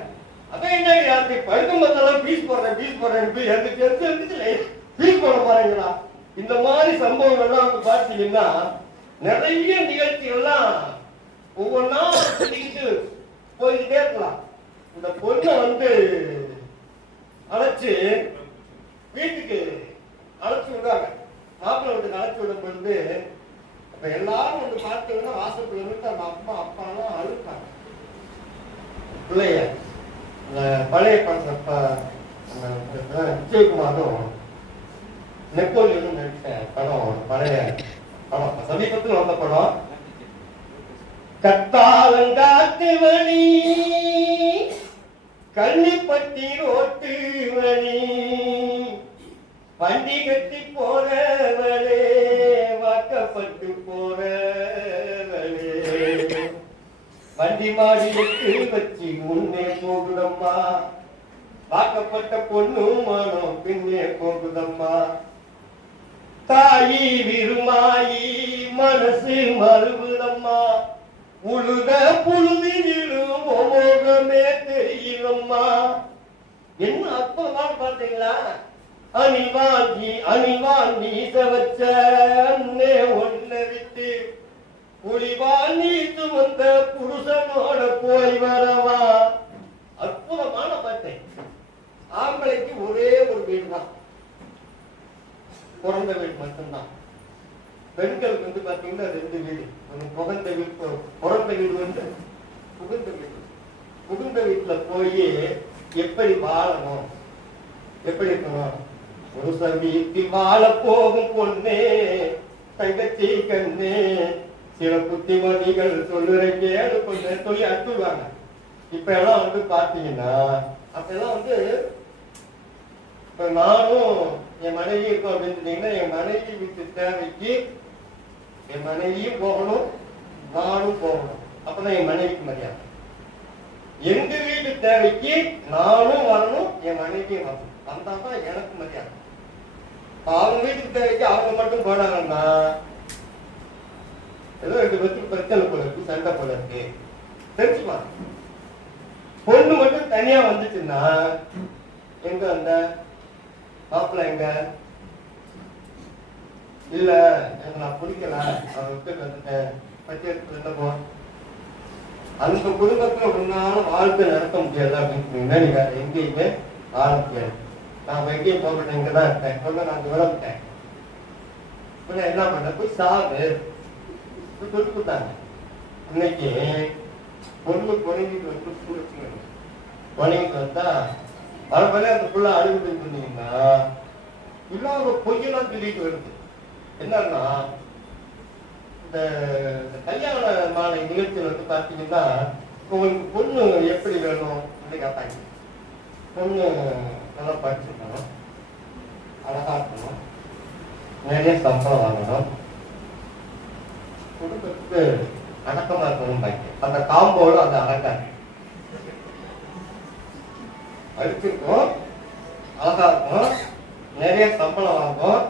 அப்ப என்ன யாருக்கு பழுக்கம் பார்த்தாலும் பீஸ் போடுறேன் எனக்கு பீஸ் போட போறீங்களா. இந்த மாதிரி சம்பவங்கள்லாம் வந்து பார்த்தீங்கன்னா நிறைய நிகழ்ச்சிகள்லாம் ஒவ்வொன்றா சொல்லிக்கிட்டு போயிட்டே இருக்கலாம். இந்த பொண்ணை வந்து அழைச்சு வீட்டுக்கு அழைச்சி விடுறாங்க. மாப்பிள்ளை வீட்டுக்கு அழைச்சி விடும் பொழுது அப்ப எல்லாரும் வந்து பார்த்தீங்கன்னா வாசப்பள்ள இருந்து அந்த அம்மா அப்பாலாம் அழுத்தாங்க. பிள்ளைய பழைய படத்தப்ப விஜயகுமாரும் நெப்போலியனும் நடித்த படம், பழைய படம், சமீபத்தில் வந்த படம். கத்தாலங்காத்து வழி கள்ளிப்பட்டி ரோட்டு வழி வண்டி கட்டி போறவளே வாக்கப்பட்டு போறவளே வண்டி மாடிக்கு வச்சு முன்னே போகுதம்மா வாக்கப்பட்ட பொண்ணு மனம் பின்னே போகுதம்மா தாயி விருமாயி மனசு மறுபுதம்மா உழுத புழுதிலும் மோகமே தெரியுதம்மா. என்ன அற்புதமா பார்த்தீங்களா. அணிவாங்கி சவச்ச அண்ணே ஒன்ன விட்டு புலிவால் நீ சுமந்த புருஷனோட போய் வரவா. அற்புதமான பாட்டை. ஆம்பளைக்கு ஒரே ஒரு வீடு தான், பிறந்த வீடு மட்டும்தான். பெண்களுக்கு வந்து பாத்தீங்கன்னா 2 வீடு, ஒன்று புகுந்த வீடு, பிறந்த வீடு வந்து புகுந்த வீடு. புகுந்த வீட்டுல போய் எப்படி வாழணும், எப்படி இருக்கணும். ஒரு வீட்டு வாழ போகும் பொண்ணே தங்கச்சி கண்ணே சில புத்திமதிகள் சொல்லுறீங்க கொஞ்சம் சொல்லி அனுப்பிடுவாங்க. இப்ப எல்லாம் வந்து பாத்தீங்கன்னா அப்ப எல்லாம் வந்து இப்ப நானும் என் மனைவி இருக்கோம் அப்படின்னு சொன்னீங்கன்னா என் மனைவி வீட்டு தேவைக்கு என் மனைவியும் போகணும், நானும் போகணும். அப்பதான் என் மனைவிக்கு மரியாதை. எங்க வீட்டு தேவைக்கு நானும் வரணும், என் மனைவியும் வரணும். வந்தாதான் எனக்கு மரியாதை. அவங்க வீட்டுக்கு தேவைக்கு அவங்க மட்டும் போனாங்கன்னா ஏதோ 2 பேருக்கு பிரச்சனை போல இருக்கு, சண்டை போல இருக்கு, தெரிஞ்சுக்கலாம். பொண்ணு மட்டும் தனியா வந்துச்சுன்னா எங்க வந்த மாப்பிள்ள எங்க இல்ல எனக்கு நான் பிடிக்கல, அவன் விட்டு வந்துட்டேன், பச்சை போ. அந்த குடும்பத்துல ஒன்னால வாழ்க்கை நடத்த முடியாது அப்படின்னு சொன்னீங்கன்னா நீங்க எங்கேயுமே வாழ முடியாது. நான் எங்கேயும் போகட்டேன், இங்கதான் இருப்பேன், சொல்ல நான் விளம்பிட்டேன். என்ன பண்ண போய் சாவு சொல்லி கொடுத்தாங்க. இன்னைக்கு பொண்ணு குறைஞ்சிட்டு வந்து குறைஞ்சிட்டு வந்தா மறுபடியும் அந்த புள்ள அழுகுதுன்னு சொன்னீங்கன்னா இல்லாத பொய்யெல்லாம் சொல்லிட்டு வருது. என்னன்னா இந்த கல்யாண மாலை நிகழ்ச்சியில் வந்து பார்த்தீங்கன்னா உங்களுக்கு பொண்ணு எப்படி வேணும் கேட்பாங்க. பொண்ணு நல்லா படிச்சிருக்கணும், அழகா இருக்கணும், நிறைய சம்பளம் வாங்கணும், குடும்பத்துக்கு அடக்கமா இருக்கணும் பாக்கி. அந்த காம்போடு அந்த அடக்காது அடிச்சிருக்கும், அழகா இருக்கும், நிறைய சம்பளம் வாங்கும்,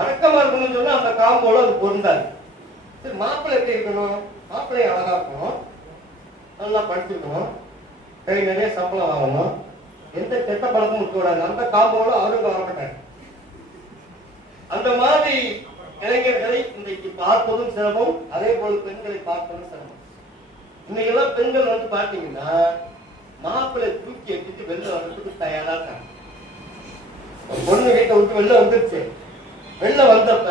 அடக்கமா இருக்கணும்னு சொன்னா அந்த காம்போடு அது பொருந்தாது. சரி, மாப்பிள்ளை எப்படி இருக்கணும்? மாப்பிள்ளை அழகா இருக்கணும், நல்லா படிச்சிருக்கணும், கை நிறைய சம்பளம் வாங்கணும், எந்த கெட்ட பழக்கமும் இருக்கக்கூடாது. அந்த காம்போடு அவருங்க வரப்பட்டாங்க. அந்த மாதிரி இளைஞர்களை இன்றைக்கு பார்ப்பதும் சிரமம், அதே போல பெண்களை பார்ப்பதும் சிரமம். இன்னைக்கு எல்லாம் பெண்கள் வந்து பாத்தீங்கன்னா மாப்பிள்ளை தூக்கி எடுத்துட்டு வெளில வர்றதுக்கு தயாரா இருக்காங்க. பொண்ணு வீட்டை விட்டு வெளில வந்துருச்சு. வெளில வந்தப்ப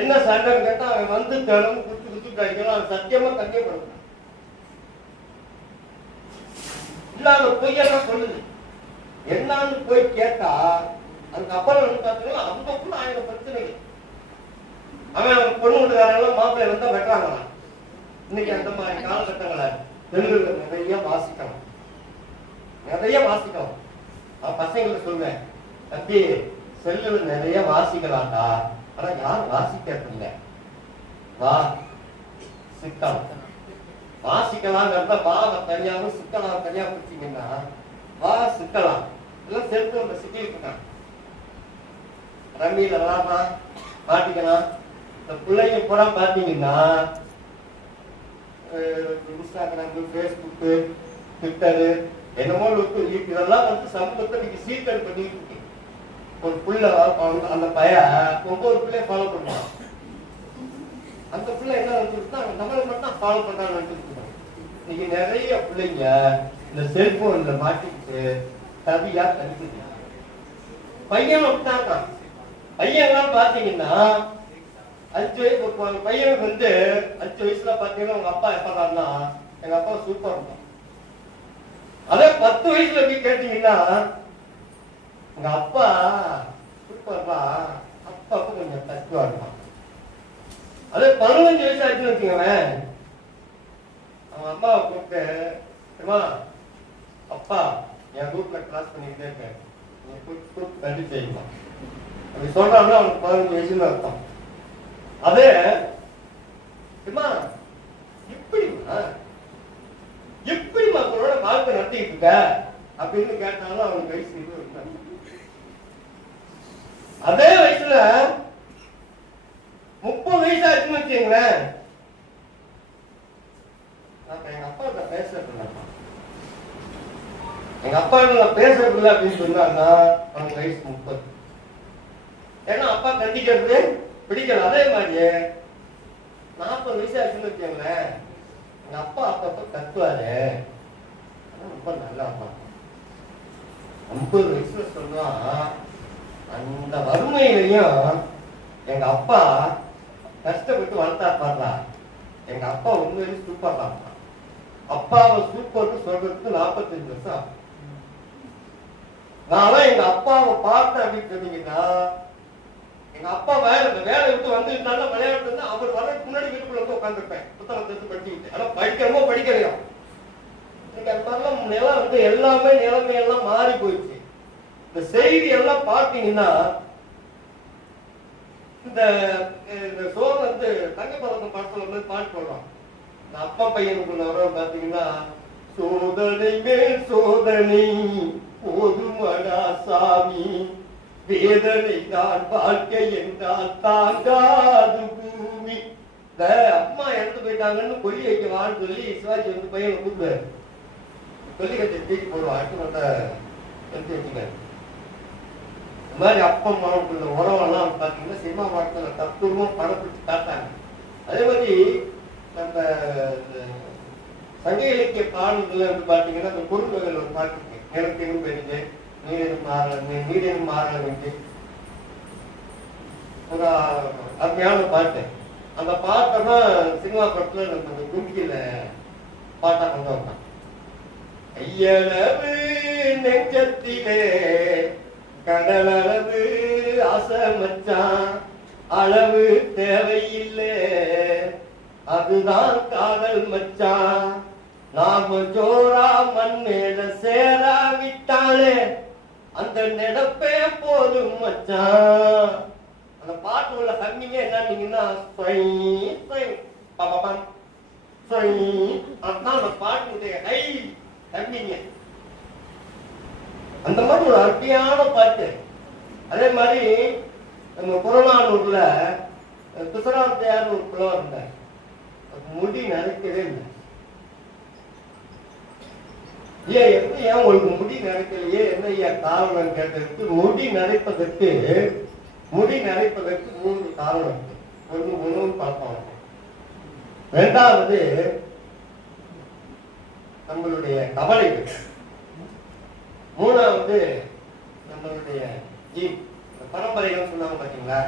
என்ன சண்டைன்னு கேட்டா அவன் வந்து தினமும் குடுத்து குடுத்துட்டு அடிக்கணும், அவன் சத்தியமா கண்டியப்படும் இல்லாத பொய்யெல்லாம் சொல்லுது. என்னன்னு போய் கேட்டா அதுக்கப்புறம் வந்து பாத்தீங்கன்னா அவங்களுக்குள்ள 1000 பிரச்சனைகள். அவன் பொண்ணு வீட்டுக்காரங்களும் மாப்பிள்ளை வந்தா வெட்டுறாங்களாம். இன்னைக்கு அந்த மாதிரி காலகட்டங்கள பெண்கள் நிறைய வாசிக்கணும், நிறைய வாசிக்கணும். நான் பசங்களுக்கு சொல்லுவேன், தம்பி செல்லுல நிறைய வாசிக்கலாம்டா, ஆனா யாரும் வாசிக்கிறது இல்லை. வா சிக்கம் வாசிக்கலாங்கிறத வாவை தனியாவும் சிக்கலாம் தனியா பிடிச்சிங்கன்னா வா சிக்கலாம். எல்லாம் செல்போன்ல சிக்கிருக்கான், ரம்மியில விளாடலாம், மாட்டிக்கலாம். இந்த பிள்ளைங்க பூரா பாத்தீங்கன்னா இன்ஸ்டாகிராம், பேஸ்புக்கு, ட்விட்டரு என்னமோ இதெல்லாம் வந்து சமூகத்தை நீங்க சீர்கேடு பண்ணிட்டு இருக்கு. ஒரு பிள்ளை அந்த பையன் 9 பிள்ளைய ஃபாலோ பண்ணுவான். அந்த பிள்ளை என்ன நினைச்சிருக்கா நம்மளை மட்டும் ஃபாலோ பண்றான்னு நினைச்சிருக்கோம். இன்னைக்கு நிறைய பிள்ளைங்க இந்த செல்போன்ல மாட்டிக்கிட்டு தவியா கழிச்சுட்டு பையன் விட்டாங்க. பையன்லாம் பாத்தீங்கன்னா 5 வயசு பையனுக்கு வந்து 5 வயசுல பாத்தீங்கன்னா உங்க அப்பா எப்படான்னா எங்க அப்பா சூப்பர் இருக்கும். அதே 10 வயசுல போய் கேட்டீங்கன்னா உங்க அப்பா சூப்பர்பா, அப்பாவுக்கு கொஞ்சம் தச்சுவா இருப்பான். அதே 15 வயசு ஆச்சுன்னு வச்சுக்கோங்களேன், அவன் அம்மாவை கூப்பிட்டு அப்பா என் ரூட்ல கிராஸ் பண்ணிக்கிட்டே இருக்கேன், நீ கூப்பிட்டு கண்டி செய்யுமா அப்படி சொல்றாங்கன்னா அவனுக்கு 15 வயசுன்னு அர்த்தம். அதே எப்படி மக்களோட வாழ்க்கை நடத்திட்டு இருக்க அப்படின்னு கேட்டாலும் அவனுக்கு வயசு 20. அதே வயசுல 30 வயசு ஆச்சுன்னு வச்சுங்களேன், எங்க அப்பா பேசுறது இல்லை, எங்க அப்பா நான் பேசுறது இல்லை அப்படின்னு சொன்னாங்கன்னா அவனுக்கு வயசு 30. ஏன்னா அப்பா கண்டிக்கிறது பிடிக்கல. அதே மாதிரி 40 வயசு ஆச்சுன்னு வச்சுங்களேன், எங்க அப்பா அப்பப்ப கத்துவாரு, ரொம்ப நல்லா அப்பா. 50 வயசுல சொன்னா அந்த வறுமையிலையும் எங்க அப்பா கஷ்டப்பட்டு வளர்த்தா பாடுறா. எங்க அப்பா உண்மையிலே சூப்பர் தான். அப்பாவை சூப்பர்னு சொல்றதுக்கு 45 வருஷம் ஆகும். நான் எங்க அப்பாவை பார்த்தேன் அப்படின்னு சொன்னீங்கன்னா, எங்க அப்பா வேலை விட்டு வந்துட்டாலும் விளையாட்டு இருந்தா அவர் வர்றதுக்கு முன்னாடி வீட்டுக்குள்ள வந்து உட்காந்துருப்பேன், புத்தகத்தை எடுத்து படிச்சுக்கிட்டு. ஆனா படிக்கிறமோ படிக்கலையோ இன்னைக்கு அந்த மாதிரிலாம் நிலம் வந்து எல்லாமே நிலைமையெல்லாம் மாறி போயிடுச்சு. இந்த செய்தி எல்லாம் பார்த்தீங்கன்னா இந்த சோழ வந்து தங்கப்பதக்கம் படத்துல வந்து பாட்டு போடுறான். இந்த அப்பா பையனுக்குள்ள வர பாத்தீங்கன்னா, சோதனை மேல் சோதனை போதுமடா சாமி, வேதனை தான் வாழ்க்கை என்றால் தாங்காது பூமி. இந்த அம்மா இறந்து போயிட்டாங்கன்னு கொல்லி வைக்க வான்னு சொல்லி சிவாஜி வந்து பையனை கூப்பிடுவாரு. கொல்லி கட்சி தூக்கி போடுவான், அடுத்து மட்ட எடுத்து வச்சுக்காரு. இந்த மாதிரி அப்பா அம்மாவுக்குள்ள உறவெல்லாம் பார்த்தீங்கன்னா சினிமா பாடத்துல தத்துவமும் படம் பிடிச்சி காட்டாங்க. அதே மாதிரி நம்ம சங்க இலக்கிய பாடல்கள் வந்து பார்த்தீங்கன்னா அந்த குறுந்தொகையில் ஒரு பாட்டு இருக்கு, நிலத்தையும் பெரிது நீரினும் மாறல, ஒரு அருமையான பாட்டு. அந்த பாட்டை தான் சினிமா படத்துல நம்ம கும்பியில பாட்டா கொண்டு வந்தான். ஐயளவு நெஞ்சத்திலே கடலளவு ஆசை மச்சான், அளவு தேவையில்லை அதுதான் காதல் மச்சான், நாம ஜோரா மண் மேல சேரா விட்டாலே அந்த நடப்பே போதும் மச்சான், அந்த பாட்டு உள்ள தண்ணிங்க என்னன்னீங்கன்னா அதுதான் அந்த பாட்டுடைய ஹை தண்ணிங்க. அந்த மாதிரி ஒரு அருமையான பாட்டு. அதே மாதிரி நம்ம புறநானூர்ல துசராத்தையார் ஒரு புலவர் இருந்தார். முடி நரைக்கவே இல்லை. ஏன் உங்களுக்கு முடி நரைக்கலையே, என்ன ஐயா காரணம் கேட்டதுக்கு, முடி நரைப்பதற்கு 3 காரணம் இருக்கு. ஒன்று உணவு பழக்கம், இரண்டாவது நம்மளுடைய கவலைகள், மூணாவது நம்மளுடைய பரம்பரைகள் சொன்னாங்க பாத்தீங்களா.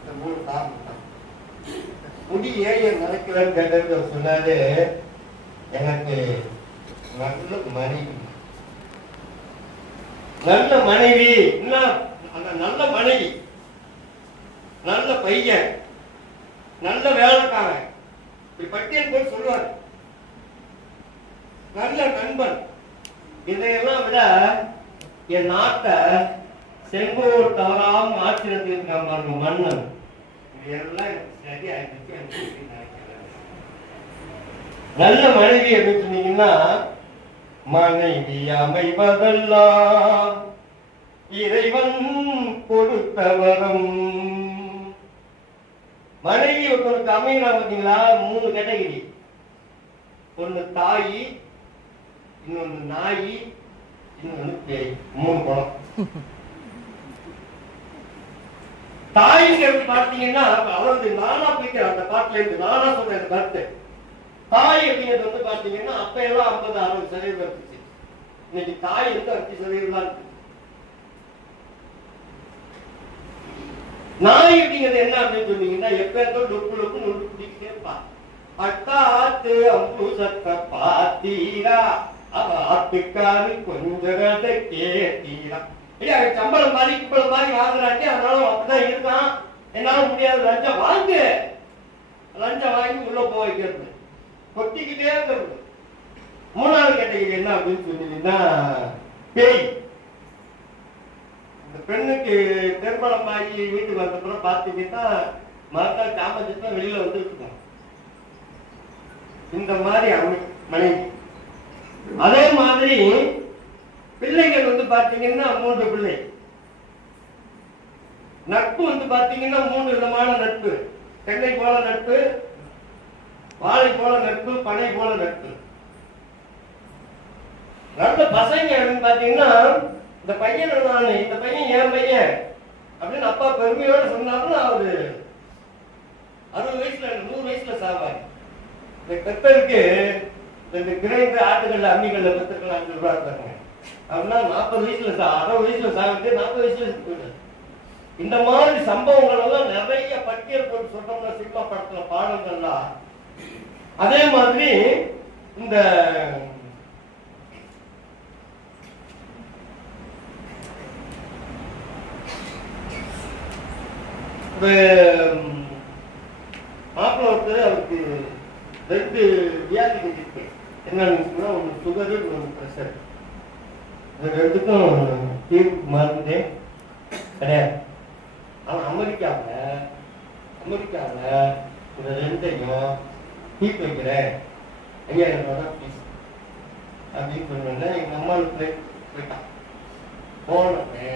இந்த 3 காரணம் தான். முடி ஏன் நரைக்கலன்னு கேட்டதுக்கு அவர் சொன்னாரு, எனக்கு நல்ல மனைவி, அந்த நல்ல மனைவி, நல்ல பையன், நல்ல வேலைக்காரன், இப்படி பட்டியல் போய் சொல்லுவார். நல்ல நண்பன், இதையெல்லாம் விட என் நாட்டை செங்கோல் தவறாம ஆட்சி நடத்திருக்காங்க மன்னன், இதெல்லாம் சரியாயிடுச்சு. நல்ல மனைவி அப்படின்னு சொன்னீங்கன்னா, மனைவி அமைவதெல்லாம் இறைவன் கொடுத்த வரம். மனைவி ஒருத்தருக்கு அமைகிறா பார்த்தீங்களா, 3 கேட்டகிரி. ஒண்ணு தாயி, இன்னொன்னு நாயி, இன்னொன்னு பேய். 3 குணம். தாய்ங்கிறது பார்த்தீங்கன்னா, அதாவது நானா பிடிக்கிற அந்த பாட்டுல இருந்து நானா சொல்ற கருத்து. தாய் அப்படிங்கிறது வந்து பாத்தீங்கன்னா அப்ப எல்லாம் 50-60% இருந்துச்சு. இன்னைக்கு தாய் வந்து 5% தான் இருக்கு. நாய் அப்படிங்கிறது என்ன அப்படின்னு சொன்னீங்கன்னா, எப்ப லொப்பு லொப்பு நொண்டு பிடிக்கிட்டே இருப்பா. அட்டாத்து அம்புசத்தை பாத்தீரா, அவ ஆத்துக்காரு கொஞ்சம் கேட்டீரா. இல்லையா, சம்பளம் மாதிரி கிப்பளம் மாதிரி வாங்குறாட்டி அதனால அப்படிதான் இருக்கான். என்னால முடியாது, லஞ்சம் வாங்கு, லஞ்சம் வாங்கி உள்ள போய் வைக்கிறது, கொட்டிக்கிட்டே இருக்கிறது. 3வது கேட்டகரி என்ன அப்படின்னு சொன்னீங்கன்னா, பேய். இந்த பெண்ணுக்கு திருமணம் ஆகி வீட்டுக்கு வந்தப்பறம் பார்த்தீங்கன்னா மறுநாள் காமத்துக்கு வெளியில வந்துருக்கோம். இந்த மாதிரி மனைவி. அதே மாதிரி பிள்ளைகள் வந்து பாத்தீங்கன்னா 3 பிள்ளை. நட்பு வந்து பாத்தீங்கன்னா 3 விதமான நட்பு. தென்னை போல நட்பு, வாழை போல நட்பு, பனை போல நட்பு. நல்ல பசங்க அப்படின்னு பாத்தீங்கன்னா, இந்த பையன் நானு, இந்த பையன் என் பையன் அப்படின்னு அப்பா பெருமையோட சொன்னாலும் அவரு 60 வயசுல 100 வயசுல சாவாரு. இந்த பெத்தருக்கு இந்த கிரைண்டர் ஆட்டுகள்ல அம்மிகள்ல பெத்திருக்கலாம் இருப்பாங்க அப்படின்னா 40 வயசுல 60 வயசுல சாவிட்டு 40 வயசுல போயிடுது. இந்த மாதிரி சம்பவங்கள் எல்லாம் நிறைய பட்டியல் போட்டு சொல்றோம்னா சினிமா படத்துல பாடங்கள்லாம். அதே மாதிரி இந்த மாப்பிள்ள ஒருத்தர், அவருக்கு 2 வியாதி இருக்கு. என்னன்னு ஒண்ணு சுகரு, ஒண்ணு பிரஷர். இது 2க்கும் தீர்வு மருந்தே கிடையாது. அவன் அமெரிக்காவில் இந்த 2ஐயும் தீர்ப்பு வைக்கிறேன் ஐயா, என்னோட ப்ளீஸ் அப்படின்னு சொன்னோன்னே எங்க அம்மாவுக்கு போயிட்டான். போனோடனே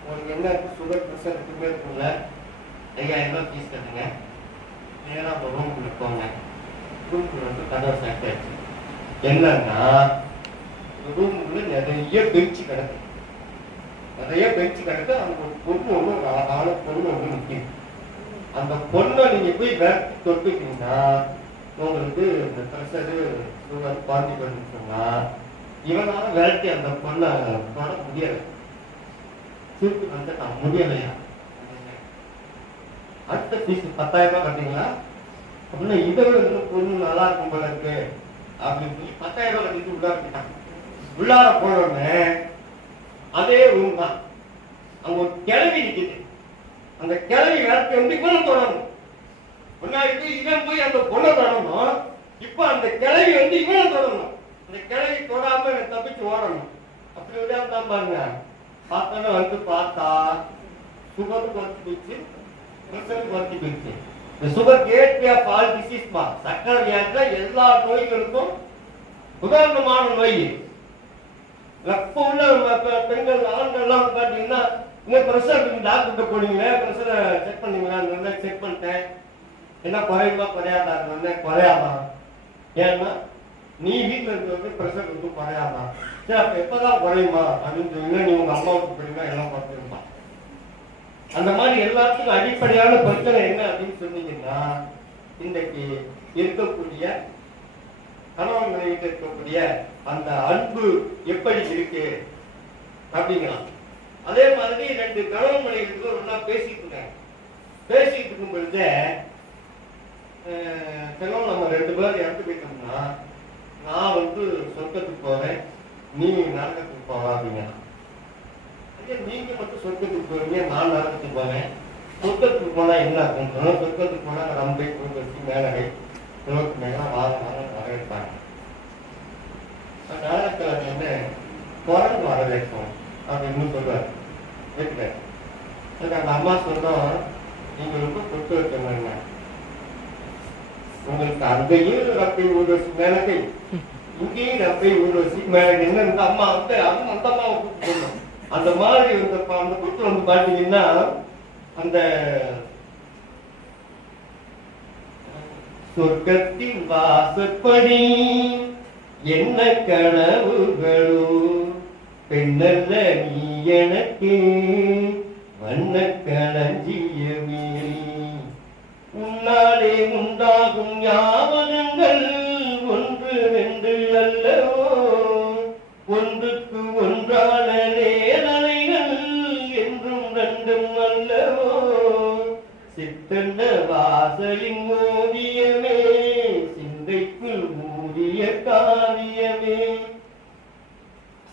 உங்களுக்கு என்ன சுகர் பிரஷர் இருக்குமே இருக்குல்ல, ஐயா என்ன ஃபீஸ் கட்டுங்க, நேராக அந்த ரூமுக்குள்ள போங்க. ரூமுக்குள்ள வந்து கதவை சாப்பிட்டாச்சு. என்னன்னா ரூமுக்குள்ள நிறைய பெஞ்சு கிடக்கு. அங்க ஒரு பொண்ணு ஒண்ணு, ஒரு அழகான பொண்ணு ஒண்ணு நிற்கும். அந்த பொண்ணை நீங்க போய் விரட்டி தொட்டுட்டீங்கன்னா உங்களுக்கு இந்த பிரஷரு சுகர் பாதி பண்ணி சொன்னா இவனால விரட்டி அந்த பொண்ணை தொட முடியாது. திருப்பி வந்து நான் முடியலையா, அடுத்த ஃபீஸ் 10,000 ரூபாய் கட்டிங்களா அப்படின்னா இதை விட இன்னும் பொண்ணு நல்லா இருக்கும் போல இருக்கு அப்படின்னு சொல்லி 10,000 ரூபாய் கட்டிட்டு உள்ளார உள்ளார போனோடனே அதே ரூம் தான். அங்க ஒரு கிளவி நிக்குது. அந்த கிளவி விரட்டி வந்து இவனும் தொடரணும். முன்னாடி இவன் போய் அந்த பொண்ணை தொடரணும். இப்ப அந்த கிளவி வந்து இவனை தொடரணும். அந்த கிளவி தொடாம தப்பிச்சு ஓடணும். அப்படி விடாம தான் பாருங்க. பார்த்தோன்னு வந்து பார்த்தா சுகர் குறைச்சு போச்சு, பிரஷர் குறைச்சி போயிடுச்சு. இந்த சுகர் கேட்வே ஆஃப் ஆல் டிசீஸ்மா, சக்கரை வியாதில எல்லா நோய்களுக்கும் உதாரணமான நோய். எப்போ உள்ள பெண்கள் ஆண்கள்லாம் பார்த்தீங்கன்னா இந்த ப்ரெஷர் டாக்டர்கிட்ட போனீங்களே, ப்ரெஷரை செக் பண்ணீங்களா? நல்லா செக் பண்ணிட்டேன், என்ன குறையுமா குறையாதா? குறையாதான். ஏன்னா நீ வீட்டில் இருக்கிறது ப்ரெஷர் வந்து குறையாதான். சரி, அப்போ எப்போதான் குறையுமா அப்படின்னு சொன்னீங்கன்னா நீ உங்க அம்மாவுக்கு போனீங்கன்னா எல்லாம் பார்த்துருப்பான். அந்த மாதிரி எல்லாத்துக்கும் அடிப்படையான பிரச்சனை என்ன அப்படின்னு சொன்னீங்கன்னா, இன்றைக்கு இருக்கக்கூடிய கணவன் மனைவிக்கு இருக்கக்கூடிய அந்த அன்பு எப்படி இருக்கு அப்படிங்கலாம். அதே மாதிரி 2 கணவன் மனைவிக்கு ஒன்னா பேசிட்டு இருக்காங்க. பேசிட்டு இருக்கும் பொழுது செலவு நம்ம 2 பேரும் இறந்து போயிட்டோம்னா, நான் வந்து சொர்க்கத்துக்கு போறேன், நீ நரகத்துக்கு போவா அப்படிங்க. நீங்க மட்டும் சொர்க்கத்துக்கு போவீங்க, நான் நரகத்துக்கு போவேன். சொர்க்கத்துக்கு போனா என்ன ஆகும்? சொர்க்கத்துக்கு போனா ரம்பை வச்சு மேலகை சிவக்கு மேல வாரம் வரவேற்பாங்க. நரகத்துல என்ன குரங்கு வரவேற்கும் அப்படின்னு சொல்றாரு. அந்த அம்மா சொன்னோம், நீங்க ரொம்ப கொட்டு வைக்கணுங்க, உங்களுக்கு அங்கேயும் ரப்பை ஊர்வசி மேலகை, இங்கேயும் ரப்பை ஊர்வசி மேலகை. என்ன இந்த அம்மா வந்து அவங்க அந்த அம்மாவை கூப்பிட்டு சொன்னோம். அந்த மாதிரி அந்த கூட்டு வந்து பாத்தீங்கன்னா அந்த சொர்க்கத்தின் வாசப்படி என்ன கனவுகளோ, பெண்ணல்ல நீ எனக்கு வண்ண களஞ்சியமே, உன்னாலே உண்டாகும் ஞாபகங்கள் 1 2 அல்லவோ, ஒன்றுக்கு ஒன்றான நேரலைகள் என்றும் 2 அல்லவோ, சித்தன்ன வாசலின் ஓவியமே, சிந்தைக்குள் மூடிய காவியமே,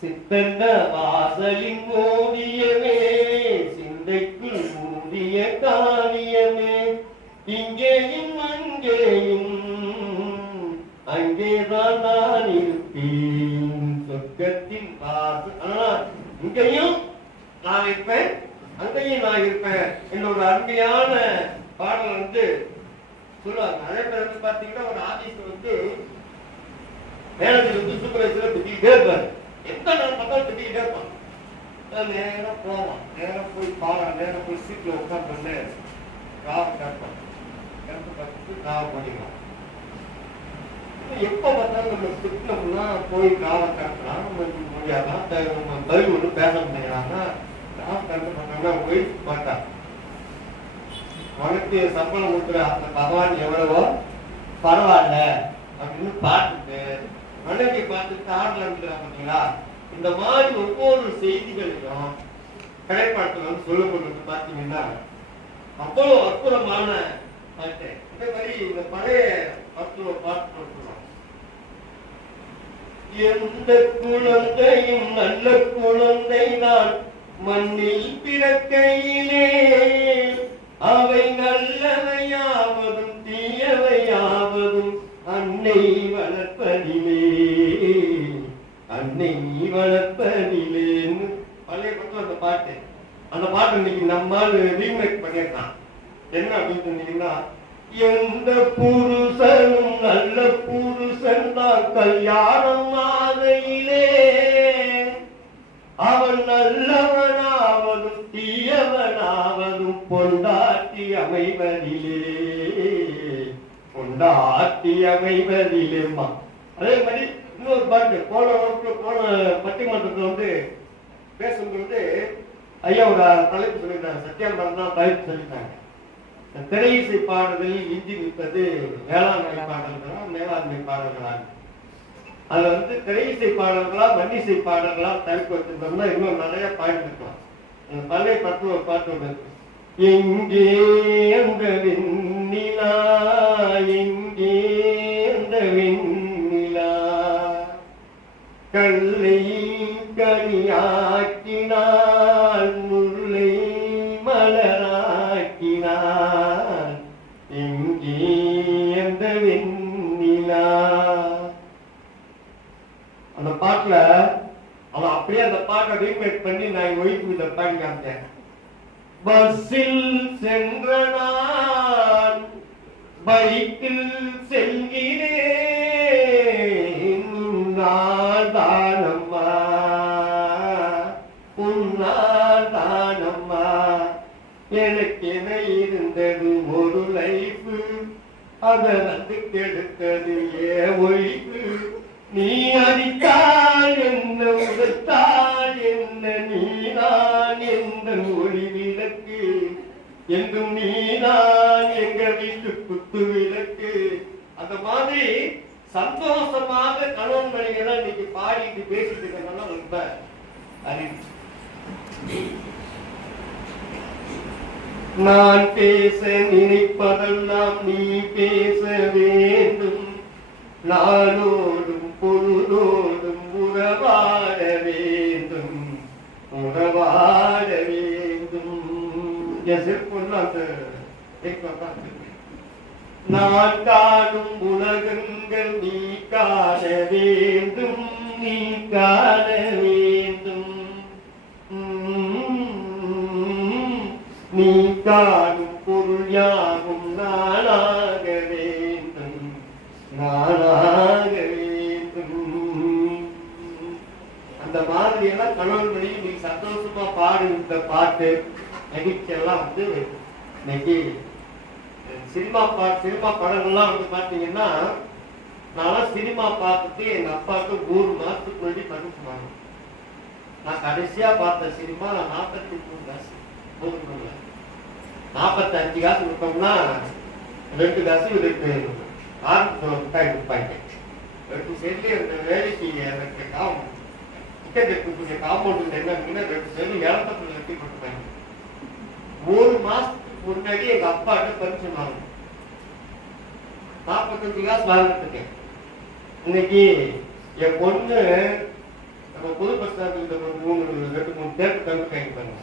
சித்தன்ன வாசலின் ஓவியமே, சிந்தைக்குள் மூடிய காவியமே, இங்கேயும் அங்கேயும் அங்கேதான் நான் இருப்பேன், சொர்க்கத்தின் வாசல். இங்கேயும் நான் இருப்பேன், அங்கேயும் நான் இருப்பேன் என்னோட அருமையான பாடல் வந்து சொல்லுவாங்க. அதே மாதிரி பாத்தீங்கன்னா ஒரு ஆபீஸ் வந்து மேனேஜர் வந்து சூப்பர்வைசரை திட்டிக்கிட்டே இருப்பாரு. எந்த நேரம் பார்த்தாலும் திட்டிக்கிட்டே இருப்பான். நேரம் போவான், நேரம் போய் பாடம், நேரம் போய் சீட்ல உட்காந்து காவை கேட்பான், பார்த்துட்டு காவை பண்ணிக்கலாம். எப்ப பார்த்தாலும் நம்ம திட்டினோம்னா போய் காவை காட்டுறான், நம்ம முடியாதான், நம்ம பதில் ஒன்றும் பேச முடியலாம்னா காவை கண்டு பண்ணா போய் பார்த்தா உனக்கு சம்பளம் கொடுக்குற அந்த பகவான் எவ்வளவோ பரவாயில்ல அப்படின்னு பார்த்துட்டு மனைவி பார்த்துட்டு ஆடல இருக்கிறான் பார்த்தீங்களா. இந்த மாதிரி ஒவ்வொரு செய்திகளையும் கலைப்பாட்டில் வந்து சொல்லப்படுறது பார்த்தீங்கன்னா அவ்வளோ அற்புதமான பாட்டு. இந்த மாதிரி இந்த பழைய பாட்டு சொல்றோம். எந்த குழந்தையும் நல்ல குழந்தை தான் மண்ணில் பிறக்கையிலே, அவை நல்லவையாவதும் தீயவையாவதும் அன்னை வளர்ப்பதிலே, அன்னை வளர்ப்பதிலேன்னு பழைய பக்கம் அந்த பாட்டு. அந்த பாட்டு இன்னைக்கு நம்மால் ரீமேக் பண்ணிருக்கான். என்ன அப்படின்னு சொன்னீங்கன்னா, எந்த புருஷனும் நல்ல புருஷன் தான் கல்யாணம் ஆகையிலே, அவன் நல்லவனாவதும் தீயவனாவதும் பொண்டாட்டி அமைவதிலே, பொண்டாட்டி அமைவதிலேம்மா. அதே மாதிரி இன்னொரு பாட்டு போன பட்டிமன்றத்தில் வந்து பேசும்பொழுது ஐயா ஒரு தலைப்பு சொல்லிட்டாங்க, சத்தியாம்பரம் தான் தலைப்பு சொல்லிட்டாங்க. திரை இசை பாடல்களில் இஞ்சி நிற்பது வேளாண்மை பாடல்களா மேலாண்மை பாடல்களா? அதுல வந்து திரை இசை பாடல்களா வன்னிசை பாடல்களா தலைப்பு வச்சிருந்தோம்னா இன்னும் நிறைய பாயிண்ட் இருக்கலாம். பழைய பாட்டு ஒரு பாட்டு ஒன்று இருக்கு. எங்கே அந்த வெண்ணிலா, எங்கே அந்த வெண்ணிலா, கல்லை கனியாக்கினாள் முல்லை மலராக்கினாள், எங்கே அந்த வெண்ணிலா. அந்த பாட்டுல அவன் அப்படியே அந்த பாட்டை ரீமேக் பண்ணி நான் ஒய்ஃபு இதை பாடி காமிச்சேன். பஸ்ஸில் சென்ற நான் பைக்கில் செல்கிறேன். நாதானம்மா உன்னாதானம்மா எனக்கென இருந்தது ஒரு லைஃப், அதை வந்து கெடுத்தது ஏ ஒய்ஃபு. நீ அடித்தால் என்ன உதைத்தால் என்ன, நீதான் எந்த ஒளி விளக்கு, என்றும் நீதான் எங்க வீட்டு குத்து விளக்கு. அந்த மாதிரி சந்தோஷமாக கணவன் மனைவிகளை இன்னைக்கு பாடிட்டு பேசிட்டு இருக்கிறதெல்லாம் ரொம்ப அறிவு. நான் பேச நினைப்பதெல்லாம் நீ பேச வேண்டும், நாளோடும் பொழுதோடும் உறவாட வேண்டும், உறவாட வேண்டும். நான் காணும் உலகங்கள் நீ காண வேண்டும், நீ காண வேண்டும். நீ காணும் பொருள் யாவும் நானாக வேண்டும், நானாக வேண்டும். அந்த மாதிரி எல்லாம் கணவன் மனைவி நீ சந்தோஷமா பாடு. இந்த பாட்டு நிகழ்ச்சி எல்லாம் வந்து இன்னைக்கு சினிமா படங்கள்லாம் வந்து பாத்தீங்கன்னா, நான் சினிமா பார்த்துட்டு எங்க அப்பாவுக்கு 1 மாசத்துக்கு முன்னாடி பரிசு வாங்க. நான் கடைசியா பார்த்த சினிமா 43 காசு, 45 காசு கொடுத்தோம்னா 2 காசு இதுக்கு ஆரம்பத்தில் கொடுப்பாங்க. 2 செல்லு அந்த வேலைக்கு எனக்கு டிக்கெட் எடுக்கக்கூடிய காம்பவுண்ட் என்ன 2 செல்லு 700 வெட்டி கொடுப்பாங்க. 1 மாசத்துக்கு முன்னாடி எங்க அப்பாட்ட பரிசு வாங்க 45 காசு வாங்கிட்டு. இன்னைக்கு என் பொண்ணு நம்ம புது பஸ் ஸ்டாண்டுக்கு 2-3 தேர்வு கம்பி வாங்கிப்பாங்க.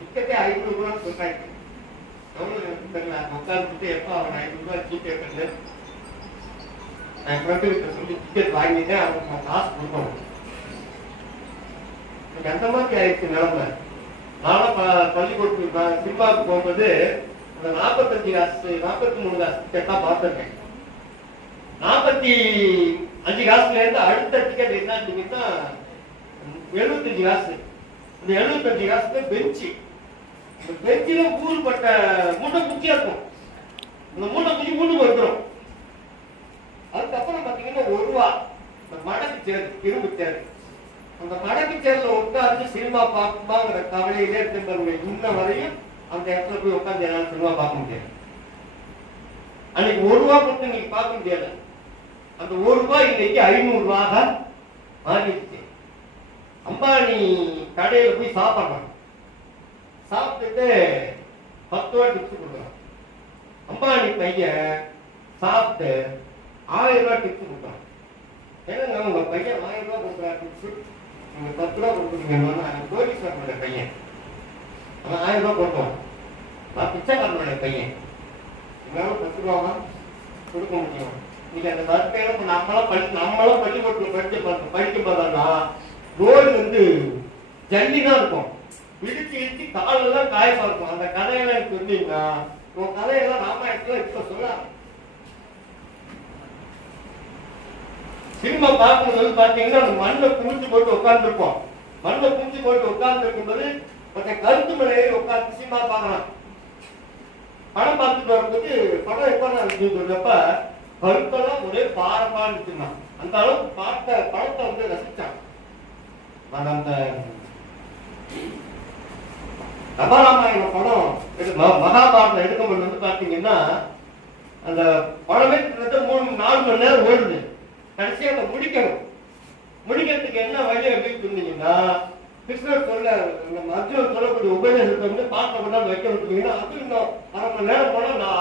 டிக்கெட்டே 500 ரூபான்னு சொல்றாங்க. தெரியல உட்காந்துட்டு எப்ப அவன் 500 ரூபாய் சீட் கேட்கல. நான் ஃப்ரெண்டு சொல்லி டிக்கெட் வாங்கிட்டேன், அவங்க காசு கொடுக்கணும். அந்த மாதிரி ஆயிடுச்சு நிலைமை. நானும் பள்ளிக்கூடத்துக்கு சினிமாவுக்கு போகும்போது அந்த 45 காசு 43 காசு டிக்கெட் தான் பார்த்துருக்கேன். 45 காசுல இருந்து அடுத்த டிக்கெட் என்னன்னா 75 காசு. இந்த 75 காசுல பெஞ்சு, இந்த பெஞ்சில ஊறுபட்ட மூட்டை குச்சியா இருக்கும். இந்த மூட்டை குச்சி மூணு வந்துடும். அதுக்கப்புறம் பாத்தீங்கன்னா 1 ரூபா இந்த மடக்கு சேரு, இரும்பு சேரு. அந்த மடக்கு சேர்ல உட்காந்து சினிமா பார்க்குமாங்கிற கவலையிலே இருக்கு. இன்ன வரையும் அந்த இடத்துல போய் உட்காந்து என்னால சினிமா பார்க்க முடியாது. அன்னைக்கு 1 ரூபா கொடுத்து இன்னைக்கு பார்க்க முடியாது. அந்த 1 ரூபாய் இன்னைக்கு 500 ரூபாக மாறிடுச்சு. அம்பானி கடையில போய் சாப்பிடணும், சாப்பிட்டுட்டு 10 ரூபாய் டிப்ஸ் கொடுக்குறான். அம்பானி பையன் சாப்பிட்டு 1000 ரூபாய் டிப்ஸ் கொடுக்குறான். ஏன்னா உங்க பையன் 1000 ரூபாய் கொடுக்குறான் டிப்ஸ், நீங்க 10 ரூபாய் கொடுக்குறீங்கன்னா கோடீஸ்வரனுடைய பையன் அவன் 1000 ரூபாய் கொடுக்குவான். நான் பிச்சைக்காரனுடைய பையன் என்னாலும் 10 ரூபாவா கொடுக்க முடியும். நீங்க அந்த வார்த்தையில நம்மளும் பள்ளிக்கூடத்துல படிக்கும் போதா ரோடு வந்து ஜல்லி தான் இருக்கும், இடிச்சு இடிச்சு காலெல்லாம் காயமா இருக்கும். அந்த கதையெல்லாம் சொன்னீங்கன்னா உன் கதையெல்லாம் ராமாயணத்துல இப்ப சொல்ல. சினிமா பார்க்கும்போது பாத்தீங்கன்னா அந்த மண்ணை குமிச்சு போட்டு உட்கார்ந்துருப்போம். மண்ணை குமிச்சு போட்டு உட்கார்ந்து இருக்கும்போது கொஞ்சம் கருத்து மலையில உட்கார்ந்து சினிமா பார்க்கலாம். படம் பார்த்துட்டு வரும்போது படம் எப்ப நான் சொல்றப்ப கருத்தெல்லாம் ஒரே பாரமா இருந்துச்சுன்னா அந்த அளவுக்கு படத்தை வந்து ரசிச்சான். அந்த நவராமாயண படம் மகாபாரதம் எடுக்கும்போது வந்து பாத்தீங்கன்னா அந்த படமே 3-4 மணி நேரம் ஓடுது. கடைசியா அதை முடிக்கிறதுக்கு என்ன வழி அப்படின்னு சொன்னீங்கன்னா, கிருஷ்ணர் சொல்ல நம்ம அர்ஜுனன் சொல்லக்கூடிய உபதேசத்தை வந்து பாட்டை கொண்டாந்து வைக்க விட்டுருக்கீங்கன்னா அது இன்னும் 1/2 மணி நேரம் போனா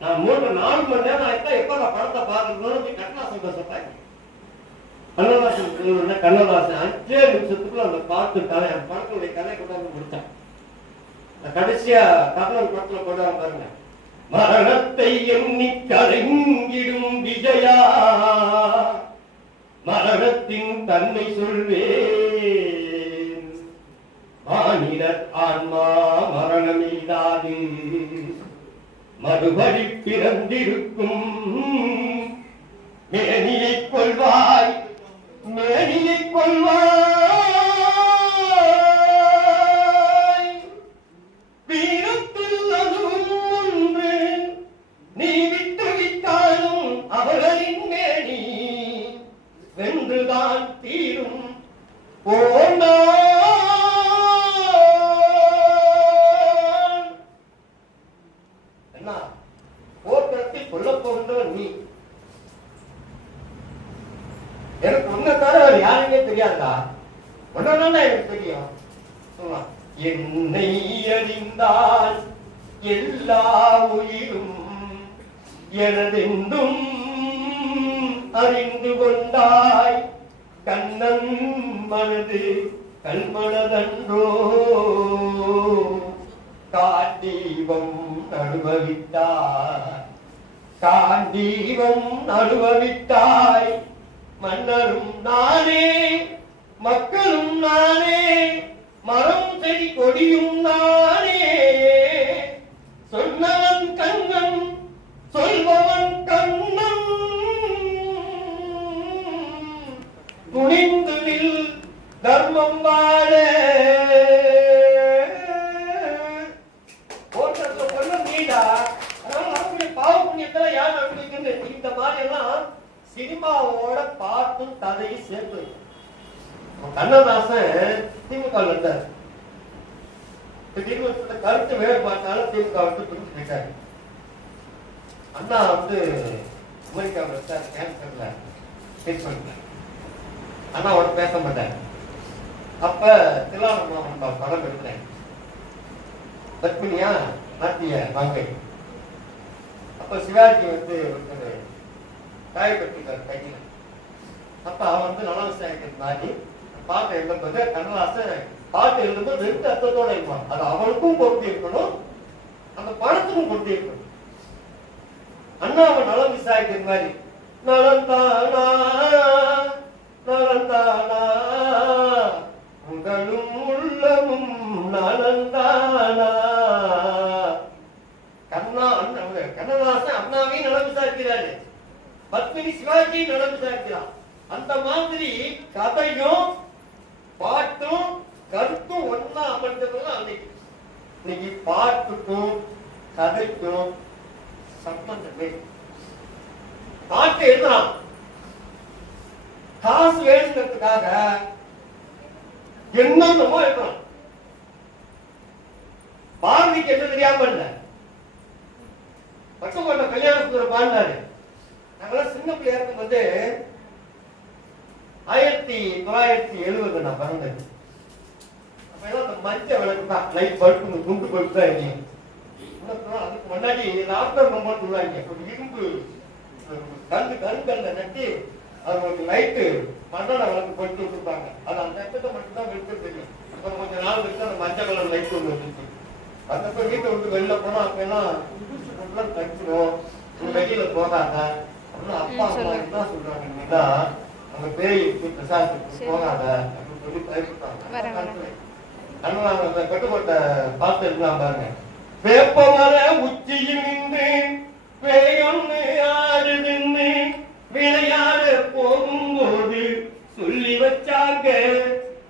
நான் 3-4 மணி நேரம் ஆயிட்டா எப்ப நான் படத்தை பார்க்கணும்னு கண்ணாசன் பேசப்பாங்க. கண்ணதாசன் 5 நிமிஷத்துக்குள்ள அந்த பாட்டு கதை படத்துடைய கதை கொண்டாந்து முடிச்சான். கடைசியா கர்ணன் படத்துல கொண்டாந்து பாருங்க, மரணத்தை எண்ணி கலங்கிடும் விஜயா மரணத்தின் தன்மை சொல்வேன், மானிடர் ஆன்மா மரணமில்லாது மறுபடி பிறந்திருக்கும் மேனியை கொள்வாய் மேனியை கொள்வாய் வீரத்தில் அதுவும் ஒன்று நீ விட்டு விட்டாலும் அவர்களின் மேனி வென்றுதான் தீரும் போனா என்ன போர்க்களத்தில் கொல்லப் போகின்றவன் நீ. எனக்கு உன்னை தவிர யாருமே தெரியாதா? ஒன்னா எனக்கு தெரியும். என்னை அறிந்தால் எல்லா உயிரும் எனதென்றும் அறிந்து கொண்டாய். கண்ணன் மனது கல்மனதன்றோ காண்டீபம் அனுபவித்தாய் காண்டீபம் அனுபவித்தாய். மன்னரும் நானே மக்களும் நானே மரம் செடி கொடியும் நானே. சொன்னவன் கண்ணன் சொல்பவன் கண்ணன் துணிந்து நில் தர்மம் வாழ. நீடா பாவ புண்ணியத்துல யார் அனுபவிக்கிறது? இந்த மாதிரி எல்லாம் சினிமாவோட பாட்டும் கதையும் சேர்த்து கண்ணதாசன் திமுக இருந்தார். திடீர்னு கருத்து வேறுபாட்டால திமுக வந்து பிரிச்சு போயிட்டாரு. அண்ணா வந்து அமெரிக்காவில் இருந்தார், கேன்சர்ல ட்ரீட்மெண்ட். அண்ணாவோட பேச மாட்டார். அப்ப திலானம்மா படம் எடுத்தேன், பத்மினியா நாட்டிய மங்கை. அப்ப சிவாஜி வந்து ஒருத்தர் காயப்பட்டிருக்கார் கையில. அப்ப அவன் வந்து நல விவசாயத்தின் மாதிரி பாட்டு எழுதும்போது கண்ணதாசன் பாட்டு எழுதும்போது ரெண்டு அர்த்தத்தோட இருப்பான். அது அவனுக்கும் பொருத்தி இருக்கணும், அந்த படத்துக்கும் பொருத்தி இருக்கணும். அண்ணா அவன் நல விவசாயத்தின் மாதிரி நலந்தானா நலந்தானா உங்களும் உள்ளமும் நலந்தானா. கண்ணதாசன் அண்ணாவையும் நலம் விசாரிக்கிறாரு, பத்மினி சிவாஜியும் நலம் விசாரிக்கிறான். அந்த மாதிரி கதையும் பாட்டும் கருத்தும் ஒன்னா அமர்ந்ததுதான் அன்னைக்கு. இன்னைக்கு பாட்டுக்கும் கதைக்கும் சம்பந்தமே. பாட்டு எழுதலாம், காசு வேணுங்கிறதுக்காக என்னென்னமோ எழுதலாம். பாரதிக்கு என்ன தெரியாம இல்ல, பச்சைக்கோட்டை கல்யாண சுந்தரம் பாடினாரு. நாங்கெல்லாம் சின்ன பிள்ளையா இருக்கும் போது 1970 நான் பிறந்தேன். அப்ப எல்லாம் மஞ்சள் விளக்கு தான், லைட் பல்பு குண்டு பல்பு தான் இல்லையா. அதுக்கு முன்னாடி லாப்டாப் ரொம்ப சொல்லுவாங்க, ஒரு இரும்பு கருங்கல்ல நட்டி அவங்களுக்கு லைட்டு மண்ணெண்ண விளக்கு போட்டு விட்டுருப்பாங்க. அது அந்த இடத்துல மட்டும்தான் வெளிச்சம் தெரியும். அப்புறம் கொஞ்சம் நாள் வச்சு அந்த மஞ்சள் கலர் லைட் ஒன்று வந்துச்சு. அந்த வீட்டை விட்டு வெளில போனா அப்பெல்லாம் தச்சுடும், வெளியில போகாத அப்படின்னு அப்பா அம்மா என்ன சொல்றாங்கன்னா, அந்த பேய் பிரசாதத்துக்கு போகாத அப்படின்னு சொல்லி பயப்பட்டாங்க. அந்த கட்டுக்கோட்டை பார்த்து இருக்கலாம் பாருங்க. வேப்பமர உச்சியில் நின்று பேயொன்னு ஆடுதுன்னு விளையாட போகும்போது சொல்லி வச்சாங்க,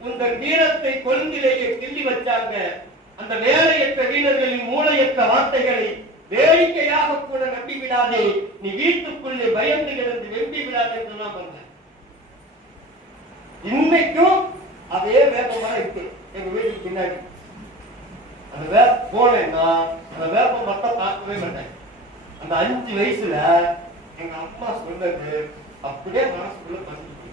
உந்த வீரத்தை கொழுந்திலேயே கிள்ளி வச்சாங்க. அந்த வேலையற்ற வீரர்களின் மூளையற்ற வார்த்தைகளை வேடிக்கையாக கூட நம்பி விடாதே, நீ வீட்டுக்குள்ளே பயந்து கிடந்து வெம்பி விடாதே சொன்னா. இன்னைக்கும் அதே வேப்பமா இருக்கு எங்க வீட்டுக்கு பின்னாடி. அந்த வேப்ப போனேன்னா அந்த வேப்ப மட்டும் பார்க்கவே மாட்டேன். அந்த 5 வயசுல எங்க அம்மா சொன்னது அப்படியே மனசுக்குள்ள பதிஞ்சு.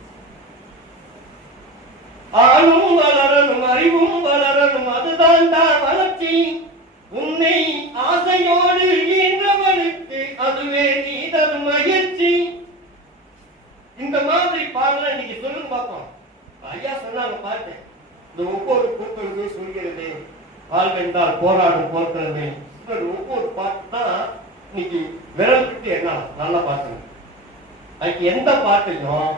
ஆளும் வளரணும் அறிவும் வளரணும், அதுதான்டா வளர்ச்சி. உன்னை ஆசையோடு ஈன்றவனுக்கு அதுவே நீ தரும் மகிழ்ச்சி. இந்த மாதிரி பாடல நீங்க சொல்லுங்க பார்ப்போம். ஐயா சொன்னாங்க பாட்டு, இந்த ஒவ்வொரு பூக்களுமே சொல்கிறது வாழ்வென்றால் போராடும் போர்க்களமே. ஒவ்வொரு பாட்டு தான் இன்னைக்கு விரல் விட்டு என்ன நல்லா பாட்டுங்க. அதுக்கு எந்த பாட்டையும்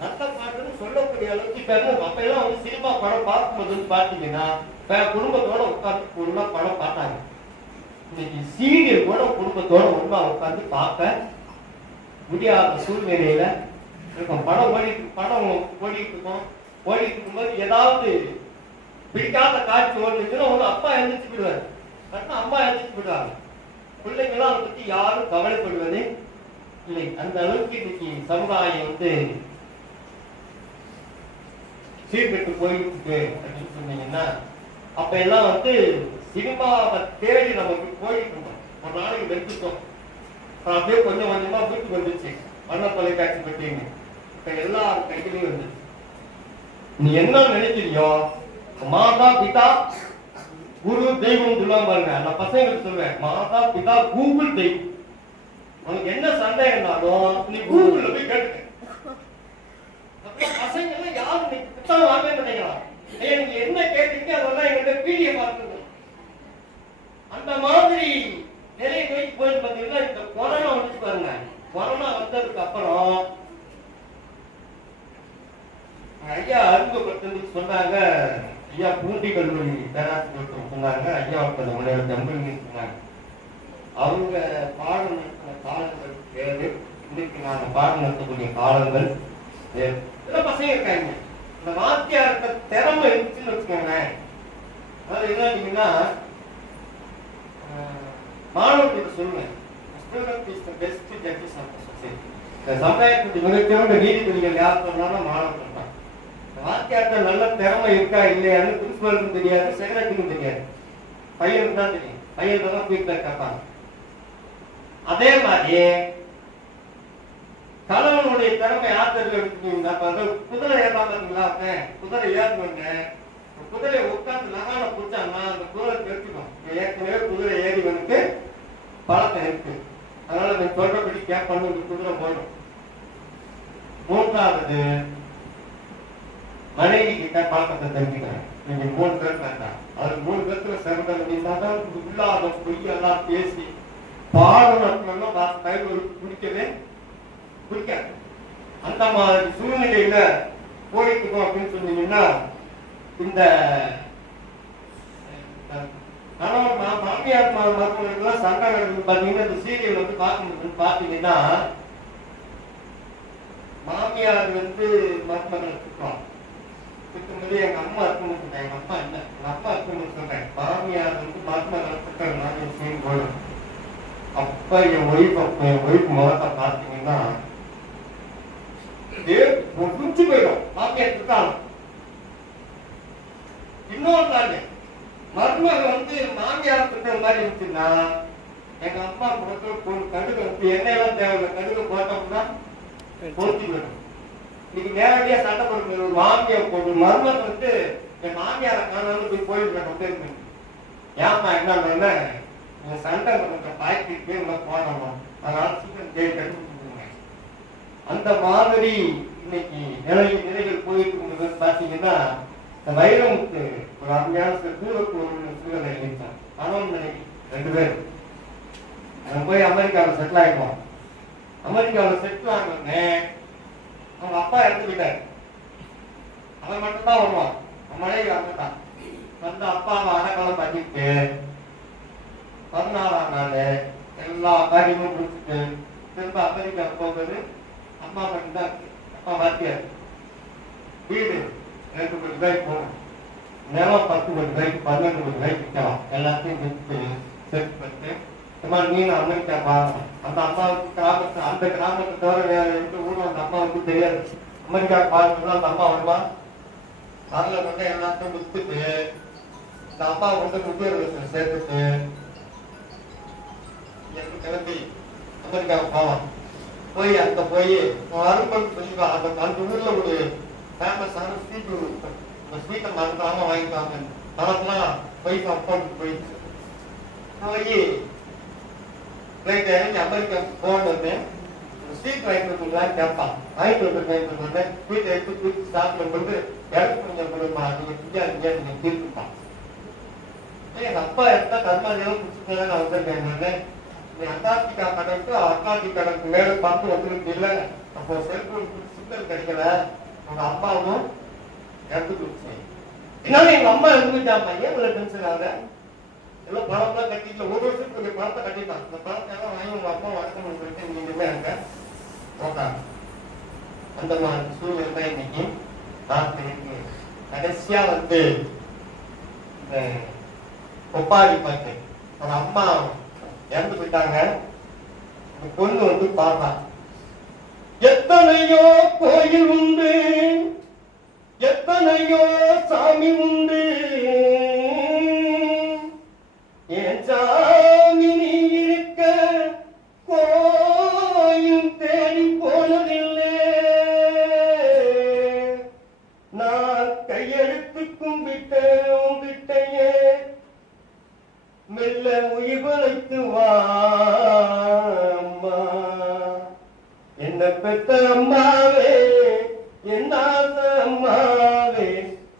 நல்ல பாட்டுன்னு சொல்லக்கூடிய அளவுக்கு அப்ப எல்லாம் வந்து சினிமா படம் பார்க்கும்போது பாத்தீங்கன்னா குடும்பத்தோட உட்கார்ந்து ஒழுங்கா படம் பார்த்தாங்க. இன்னைக்கு சீரியல் கூட குடும்பத்தோட ஒழுங்கா உட்கார்ந்து பார்க்க முடியாத சூழ்நிலையில இருக்கும். படம் ஓடிட்டு இருக்கும்போது ஏதாவது பிடிக்காத காட்சி ஓடுச்சுன்னா ஒரு அப்பா எழுந்திரிச்சு விடுவாரு, அம்மா எழுந்திரிச்சு விடுவாங்க. பிள்ளைங்களும் அதை பத்தி யாரும் கவலைப்படுவதே இல்லை. அந்த அளவுக்கு இன்னைக்கு சமுதாயம் வந்து சீர்கெட்டு போயிட்டு அப்படின்னு சொன்னீங்கன்னா, அப்ப எல்லாம் வந்து சினிமாவை தேடி நமக்கு போயிட்டு இருந்தோம். ஒரு நாளைக்கு வெறுத்துட்டோம், அப்படியே கொஞ்சம் கொஞ்சமா வீட்டுக்கு வந்துச்சு வண்ண தொலைக்காட்சி பற்றிங்க. இப்ப எல்லாரும் கையிலையும் வந்துச்சு. நீ என்ன நினைக்கிறியோ, மாதா பிதா குரு தெய்வம் சொல்லுவாங்க பாருங்க. அந்த பசங்களுக்கு சொல்லுவேன், மாதா பிதா கூகுள் தெய்வம். உனக்கு என்ன சந்தேகம்னாலும் நீ கூகுள்ல போய் கேட்டுக்க. பசங்க எல்லாம் யாரும் இன்னைக்கு புத்தகம் வாங்க நினைக்கலாம். நீங்க என்ன கேட்டீங்க அதெல்லாம் எங்கிட்ட பிடிஎஃப் பார்த்துக்கணும். அந்த மாதிரி நிறைய நோய்க்கு போயிட்டு பார்த்தீங்கன்னா இந்த கொரோனா வந்துச்சு பாருங்க. கொரோனா வந்ததுக்கு அப்புறம் ஐயா அறிமுகப்படுத்தி சொன்னாங்க. ஐயா பூண்டி கல்லூரி பேராசிரியர் சொன்னாங்க. ஐயா முன்னாடி தம்பி சொன்னாங்க. அவங்க பாடம் நடத்தின காலங்கள் வேறு, இன்னைக்கு நாங்கள் பாடம் நடத்தக்கூடிய காலங்கள் வேறு. சில பசங்க இருக்காங்க, இந்த வாத்தியார்கிட்ட திறமை இருந்துச்சுன்னு வச்சுக்கோங்க. அதாவது என்னன்னா மாணவர்கிட்ட சொல்லுவேன், சமுதாயத்துக்கு மிகச்சிறந்த நீதிபதிகள் யார் சொன்னாலும் மாணவர்கள் தான். வாத்தியார்கிட்ட நல்ல திறமை இருக்கா இல்லையான்னு பிரின்சிபலுக்கும் தெரியாது, செக்ரட்டரிக்கும் தெரியாது, பையனுக்கு தான் தெரியும். பையன் தான் ஃபீட்பேக் கேட்பாங்க. அதே மாதிரி கணவனுடைய திறமை ஆத்தர்கள் எடுத்துட்டீங்கன்னா, குதிரை ஏறாங்களா, குதிரை ஏறணுங்க, குதிரையை உட்காந்து நகான பிடிச்சாங்கன்னா அந்த குதிரை தெரிஞ்சுக்கும். ஏற்கனவே குதிரை ஏறி வந்து பழக்கம் இருக்கு, அதனால நீ சொல்றபடி கேட்பான்னு ஒரு குதிரை போடும். மூன்றாவது மனைவி கிட்ட பழக்கத்தை தெரிஞ்சுக்கிறேன். நீங்க 3 பேர் வேண்டாம், அது 3 பேர்த்துல சிறந்த இல்லாத பொய்யெல்லாம் பேசி பாடம் கைது பிடிக்கவே பிடிக்காது. அந்த மாதிரி சூழ்நிலையில போயிட்டு அப்படின்னு சொன்னீங்கன்னா, இந்த மாமியார் மருத்துவர்களுக்கு சண்டை நடக்குது பாத்தீங்கன்னா, இந்த சீரியல் வந்து பார்க்கணும் பாத்தீங்கன்னா, மாமியார் வந்து மருமகளை திட்டுவாங்க. திட்டும்போது எங்க அம்மா இருக்குன்னு சொல்றேன், எங்க அப்பா இல்லை, எங்க அப்பா இருக்குன்னு சொல்றேன். மாமியார் வந்து மருமகளை திட்ட மாதிரி சீன் போடும். அப்ப என் ஒய்ஃப் முகத்தை பார்த்தீங்கன்னா முடிச்சு போயிடும். மாமியார் திட்டாங்க. இன்னொரு நாள் மருமக வந்து மாமியார் திட்ட மாதிரி இருந்துச்சுன்னா, எங்க அம்மா முகத்துல கடுகு வந்து எண்ணெயெல்லாம் தேவையில்லை, கடுகு போட்டோம்னா போத்தி போயிடும். இன்னைக்கு நேரடியா சண்டை போடுறது ஒரு மாமியார் போட்டு மருமக வந்து என் மாமியாரை காணாலும் போயிட்டு ஏமா என்ன சண்டை பாய்க்கு போனோம், அதனால சீக்கிரம் தேடி கண்டுபிடிச்சுங்க. அந்த மாதிரி இன்னைக்கு நிலைகள் போயிட்டு இருந்தது. பாத்தீங்கன்னா இந்த வைரமுத்து ஒரு அருமையான சூழலை இருக்கான். கணவன் மனைவி 2 பேரும் போய் அமெரிக்காவில் செட்டில் ஆகிடுவோம். அமெரிக்காவில் செட்டில் ஆனோடனே அவங்க அப்பா இறந்துக்கிட்டாரு. அவன் மட்டும்தான் வருவான், மனைவி இறந்துட்டான். வந்து அப்பாவை அடக்காலம் பண்ணிட்டு 14ஆம் நாள் எல்லா காரியமும் முடிச்சுட்டு திரும்ப அமெரிக்கா போகுது. அம்மா மட்டும்தான் இருக்கு. அப்பா வாத்தியார். வீடு 2 கோடி ரூபாய்க்கு போகும், நிலம் 10 கோடி ரூபாய்க்கு 12 கோடி ரூபாய்க்கு விற்கலாம். எல்லாத்தையும் விற்று செட் பண்ணிட்டு நீங்க அமெரிக்கா பாருங்க. அந்த அம்மாவுக்கு அந்த கிராமத்தை தவிர வேற எந்த ஊரும் அந்த அம்மாவுக்கு தெரியாது. அமெரிக்கா பாருங்க அந்த அம்மா வருமா, அதில் வந்து எல்லாத்தையும் வித்துட்டு இந்த அம்மா வந்து உத்தியோகத்தில் சேர்த்துட்டு கிளம்பி அமெரிக்காவுக்கு போவான். போய் அங்க போய் அரும்பல் சொல்லிடுவான். அந்த ஊர்ல ஒரு ஃபேமஸான ஸ்வீட்டை மறந்துடாம வாங்கிப்பாங்க. மறந்துலாம் போய் அப்பாவுக்கு போயிடுச்சு. போய் ஃப்ளைட் இறங்கி அமெரிக்கா போனது ஸ்வீட் வாங்கிட்டு வந்துருக்கலான்னு கேட்பான். வாங்கிட்டு வந்து ஸ்வீட் எடுத்து தூக்கி சாப்பிடும் போது எனக்கு கொஞ்சம் கொடுமா, நீங்க செஞ்சாங்க நீங்க தீர்த்துப்பான். எங்க அப்பா எடுத்தா கர்மாதியெல்லாம் குடிச்சுட்டு நான் வந்திருக்கேன். அண்டார்டிகா கடலுக்கு அட்லாண்டிக் கடலுக்கு மேல பார்த்து வந்துருக்கு இல்லை. அப்போ செல்போன் சிக்னல் கிடைக்கல, உங்க அப்பாவும் இறந்து போச்சு. என்னால எங்க அம்மா இறந்து போயிட்டாங்க, ஏன் இவ்வளவு டென்ஷன் ஆகுற? எல்லாம் பணம்லாம் கட்டிட்டு ஒரு வருஷத்துக்கு கொஞ்சம் பணத்தை கட்டிட்டான். இந்த பணத்தை எல்லாம் வாங்கி உங்க அப்பா வளர்க்கணும்னு சொல்லிட்டு நீங்க அங்க போட்டாங்க. அந்த மாதிரி சூழ்நிலை தான் இன்னைக்கு ராத்திரிக்கு கடைசியா வந்து ஒப்பாரி பார்த்து ஒரு அம்மா இறந்து போயிட்டாங்க. பொண்ணு வந்து பாடுறா, எத்தனையோ கோயில் உண்டு, எத்தனையோ சாமி உண்டு, என் சாமி நீ இருக்க கோயில் தேடி போனதில்லை, நான் கையெழுத்து கும்பிட்டேன் உங்கிட்டையே, மெல்ல உயிர் வளைத்து வா அம்மா, என்ன பெத்த அம்மாவே, என் ஆசை அம்மாவே,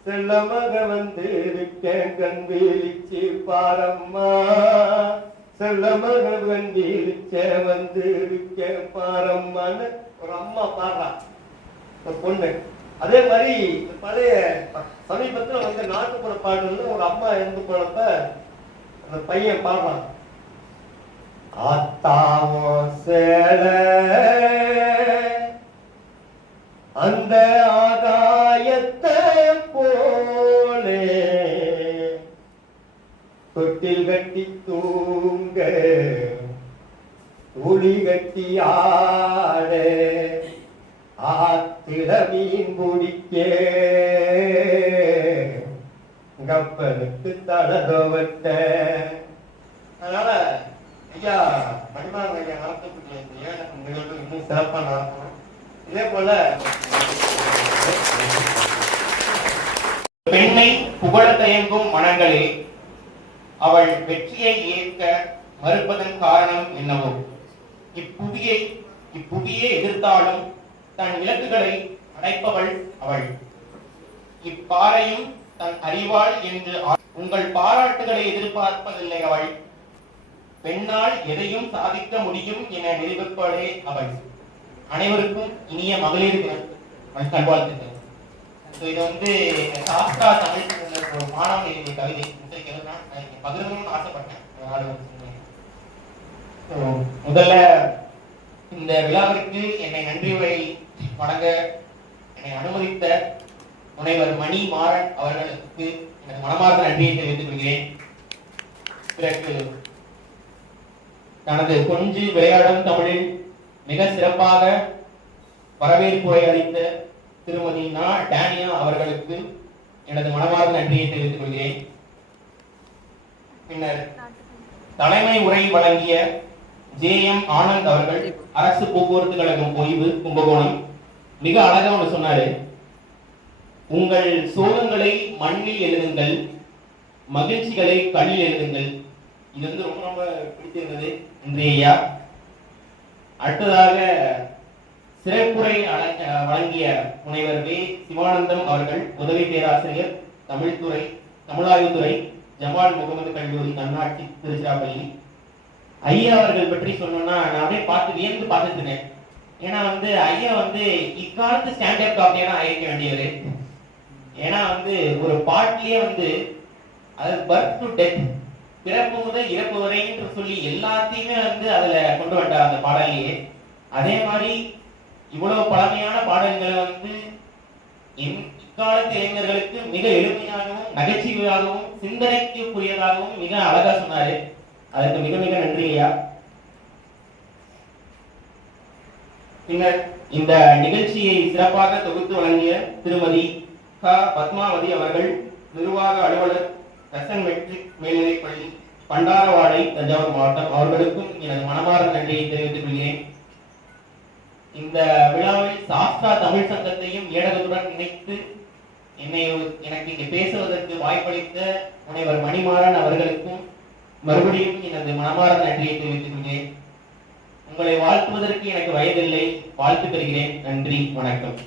செல்ல மக வந்து இருக்கேன் கண் வீழ்ச்சி பாரம்மா, செல்ல மக வந்து இருக்கேன் பாரம்மான்னு ஒரு அம்மா பாடுறா ஒரு பொண்ணு. அதே மாதிரி பழைய சமீபத்துல வந்து நாட்டுப்புற பாடல்ல ஒரு அம்மா இறந்து போனப்ப அந்த பையன் பாடுறான், ஆத்தாவோ சேல அந்த ஆகாயத்தை போலே தொட்டில் கட்டி தூங்க துளி கட்டி ஆட ஆத்தில மீன் பிடிக்க கப்பலுக்கு தடகவட்ட. அதனால ஐயா மணிமாறன் ஐயா நடத்தக்கூடிய இந்த ஏழு நிகழ்வு இன்னும் சிறப்பா நடக்கணும். இதே போல பெண்ணை புகழ தயங்கும் மனங்களில் அவள் வெற்றியை ஏற்க மறுப்பதன் காரணம் என்னவோ? இப்புவியை எதிர்த்தாலும் தன் இலக்குகளை அடைப்பவள் அவள். இப்பாறையும் தன் அறிவாள் என்று உங்கள் பாராட்டுகளை எதிர்பார்ப்பதில்லை அவள். பெண்ணால் எதையும் சாதிக்க முடியும் என நிரூபிப்பவளே அவள். அனைவருக்கும் இனிய மகளிர் நல்வாழ்த்துக்கள். இது வந்து சாஸ்திரா தமிழ் ஒரு மாணவன் எழுதிய கவிதை. இன்றைக்கு பகிரணும்னு ஆசைப்பட்டேன். முதல்ல இந்த விழாவிற்கு என்னை நன்றி உரை வழங்க என்னை அனுமதித்த முனைவர் மணி மாறன் அவர்களுக்கு எனது மனமார்ந்த நன்றியை தெரிவித்துக் கொள்கிறேன். பிறகு தனது கொஞ்சி விளையாடும் தமிழில் மிக சிறப்பாக வரவேற்புரை அளித்த திருமதி டேனியா அவர்களுக்கு எனது மனமார்ந்த நன்றியை தெரிவித்துக் கொள்கிறேன். பின்னர் தலைமை உரை வழங்கிய JM ஆனந்த் அவர்கள், அரசு போக்குவரத்து கழகம் ஓய்வு கும்பகோணம், மிக அழகா ஒன்று சொன்னாரு. உங்கள் சோகங்களை மண்ணில் எழுதுங்கள், மகிழ்ச்சிகளை கண்ணில் எழுதுங்கள். இது வந்து ரொம்ப ரொம்ப பிடித்திருந்தது. நன்றி ஐயா. அடுத்ததாக சிறப்புரை வழங்கிய முனைவர் வே சிவானந்தம் அவர்கள், உதவி பேராசிரியர் தமிழாய்வுத்துறை, ஜமால் முகமது கல்லூரி, தன்னாட்சி, திருச்சிராப்பள்ளி. ஐயா அவர்கள் பற்றி சொல்லணும்னா நான் அப்படியே வியந்து பார்த்துட்டு இருக்கேன். ஏன்னா வந்து ஐயா வந்து இக்காலத்து ஸ்டாண்டர்ட் காப்பியா ஆயிருக்க வேண்டியவர். ஏன்னா வந்து ஒரு பாட்டிலேயே வந்து அது பர்த் டு டெத், பிறப்பு முதல் இறப்பு வரை என்று சொல்லி எல்லாத்தையுமே வந்து அதுல கொண்டு வந்தார் அந்த பாடலையே. அதே மாதிரி இவ்வளவு பழமையான பாடல்களை வந்து இக்காலத்து இளைஞர்களுக்கு மிக எளிமையாகவும் நகைச்சுவையாகவும் சிந்தனைக்குரியதாகவும் மிக அழகா சொன்னாரு. அதற்கு மிக மிக நன்றி ஐயா. பின்னர் இந்த நிகழ்ச்சியை சிறப்பாக தொகுத்து வழங்கிய திருமதி பத்மாவதி அவர்கள், நிர்வாக அலுவலர், ரசன் மெட்ரிக் மேல்நிலைப்பள்ளி, பண்டாரவாடை, தஞ்சாவூர் மாவட்டம், அவர்களுக்கும் எனது மனமார்ந்த நன்றியை தெரிவித்துக் கொள்கிறேன். இந்த விழாவில் சாஸ்திரா தமிழ் சங்கத்தையும் ஏடகத்துடன் இணைத்து எனக்கு இங்கு பேசுவதற்கு வாய்ப்பளித்த முனைவர் மணிமாறன் அவர்களுக்கும் மறுபடியும் எனது மனமார்ந்த நன்றியை தெரிவித்துக் கொள்கிறேன். உங்களை வாழ்த்துவதற்கு எனக்கு வயதில்லை, வாழ்த்து பெறுகிறேன். நன்றி, வணக்கம்.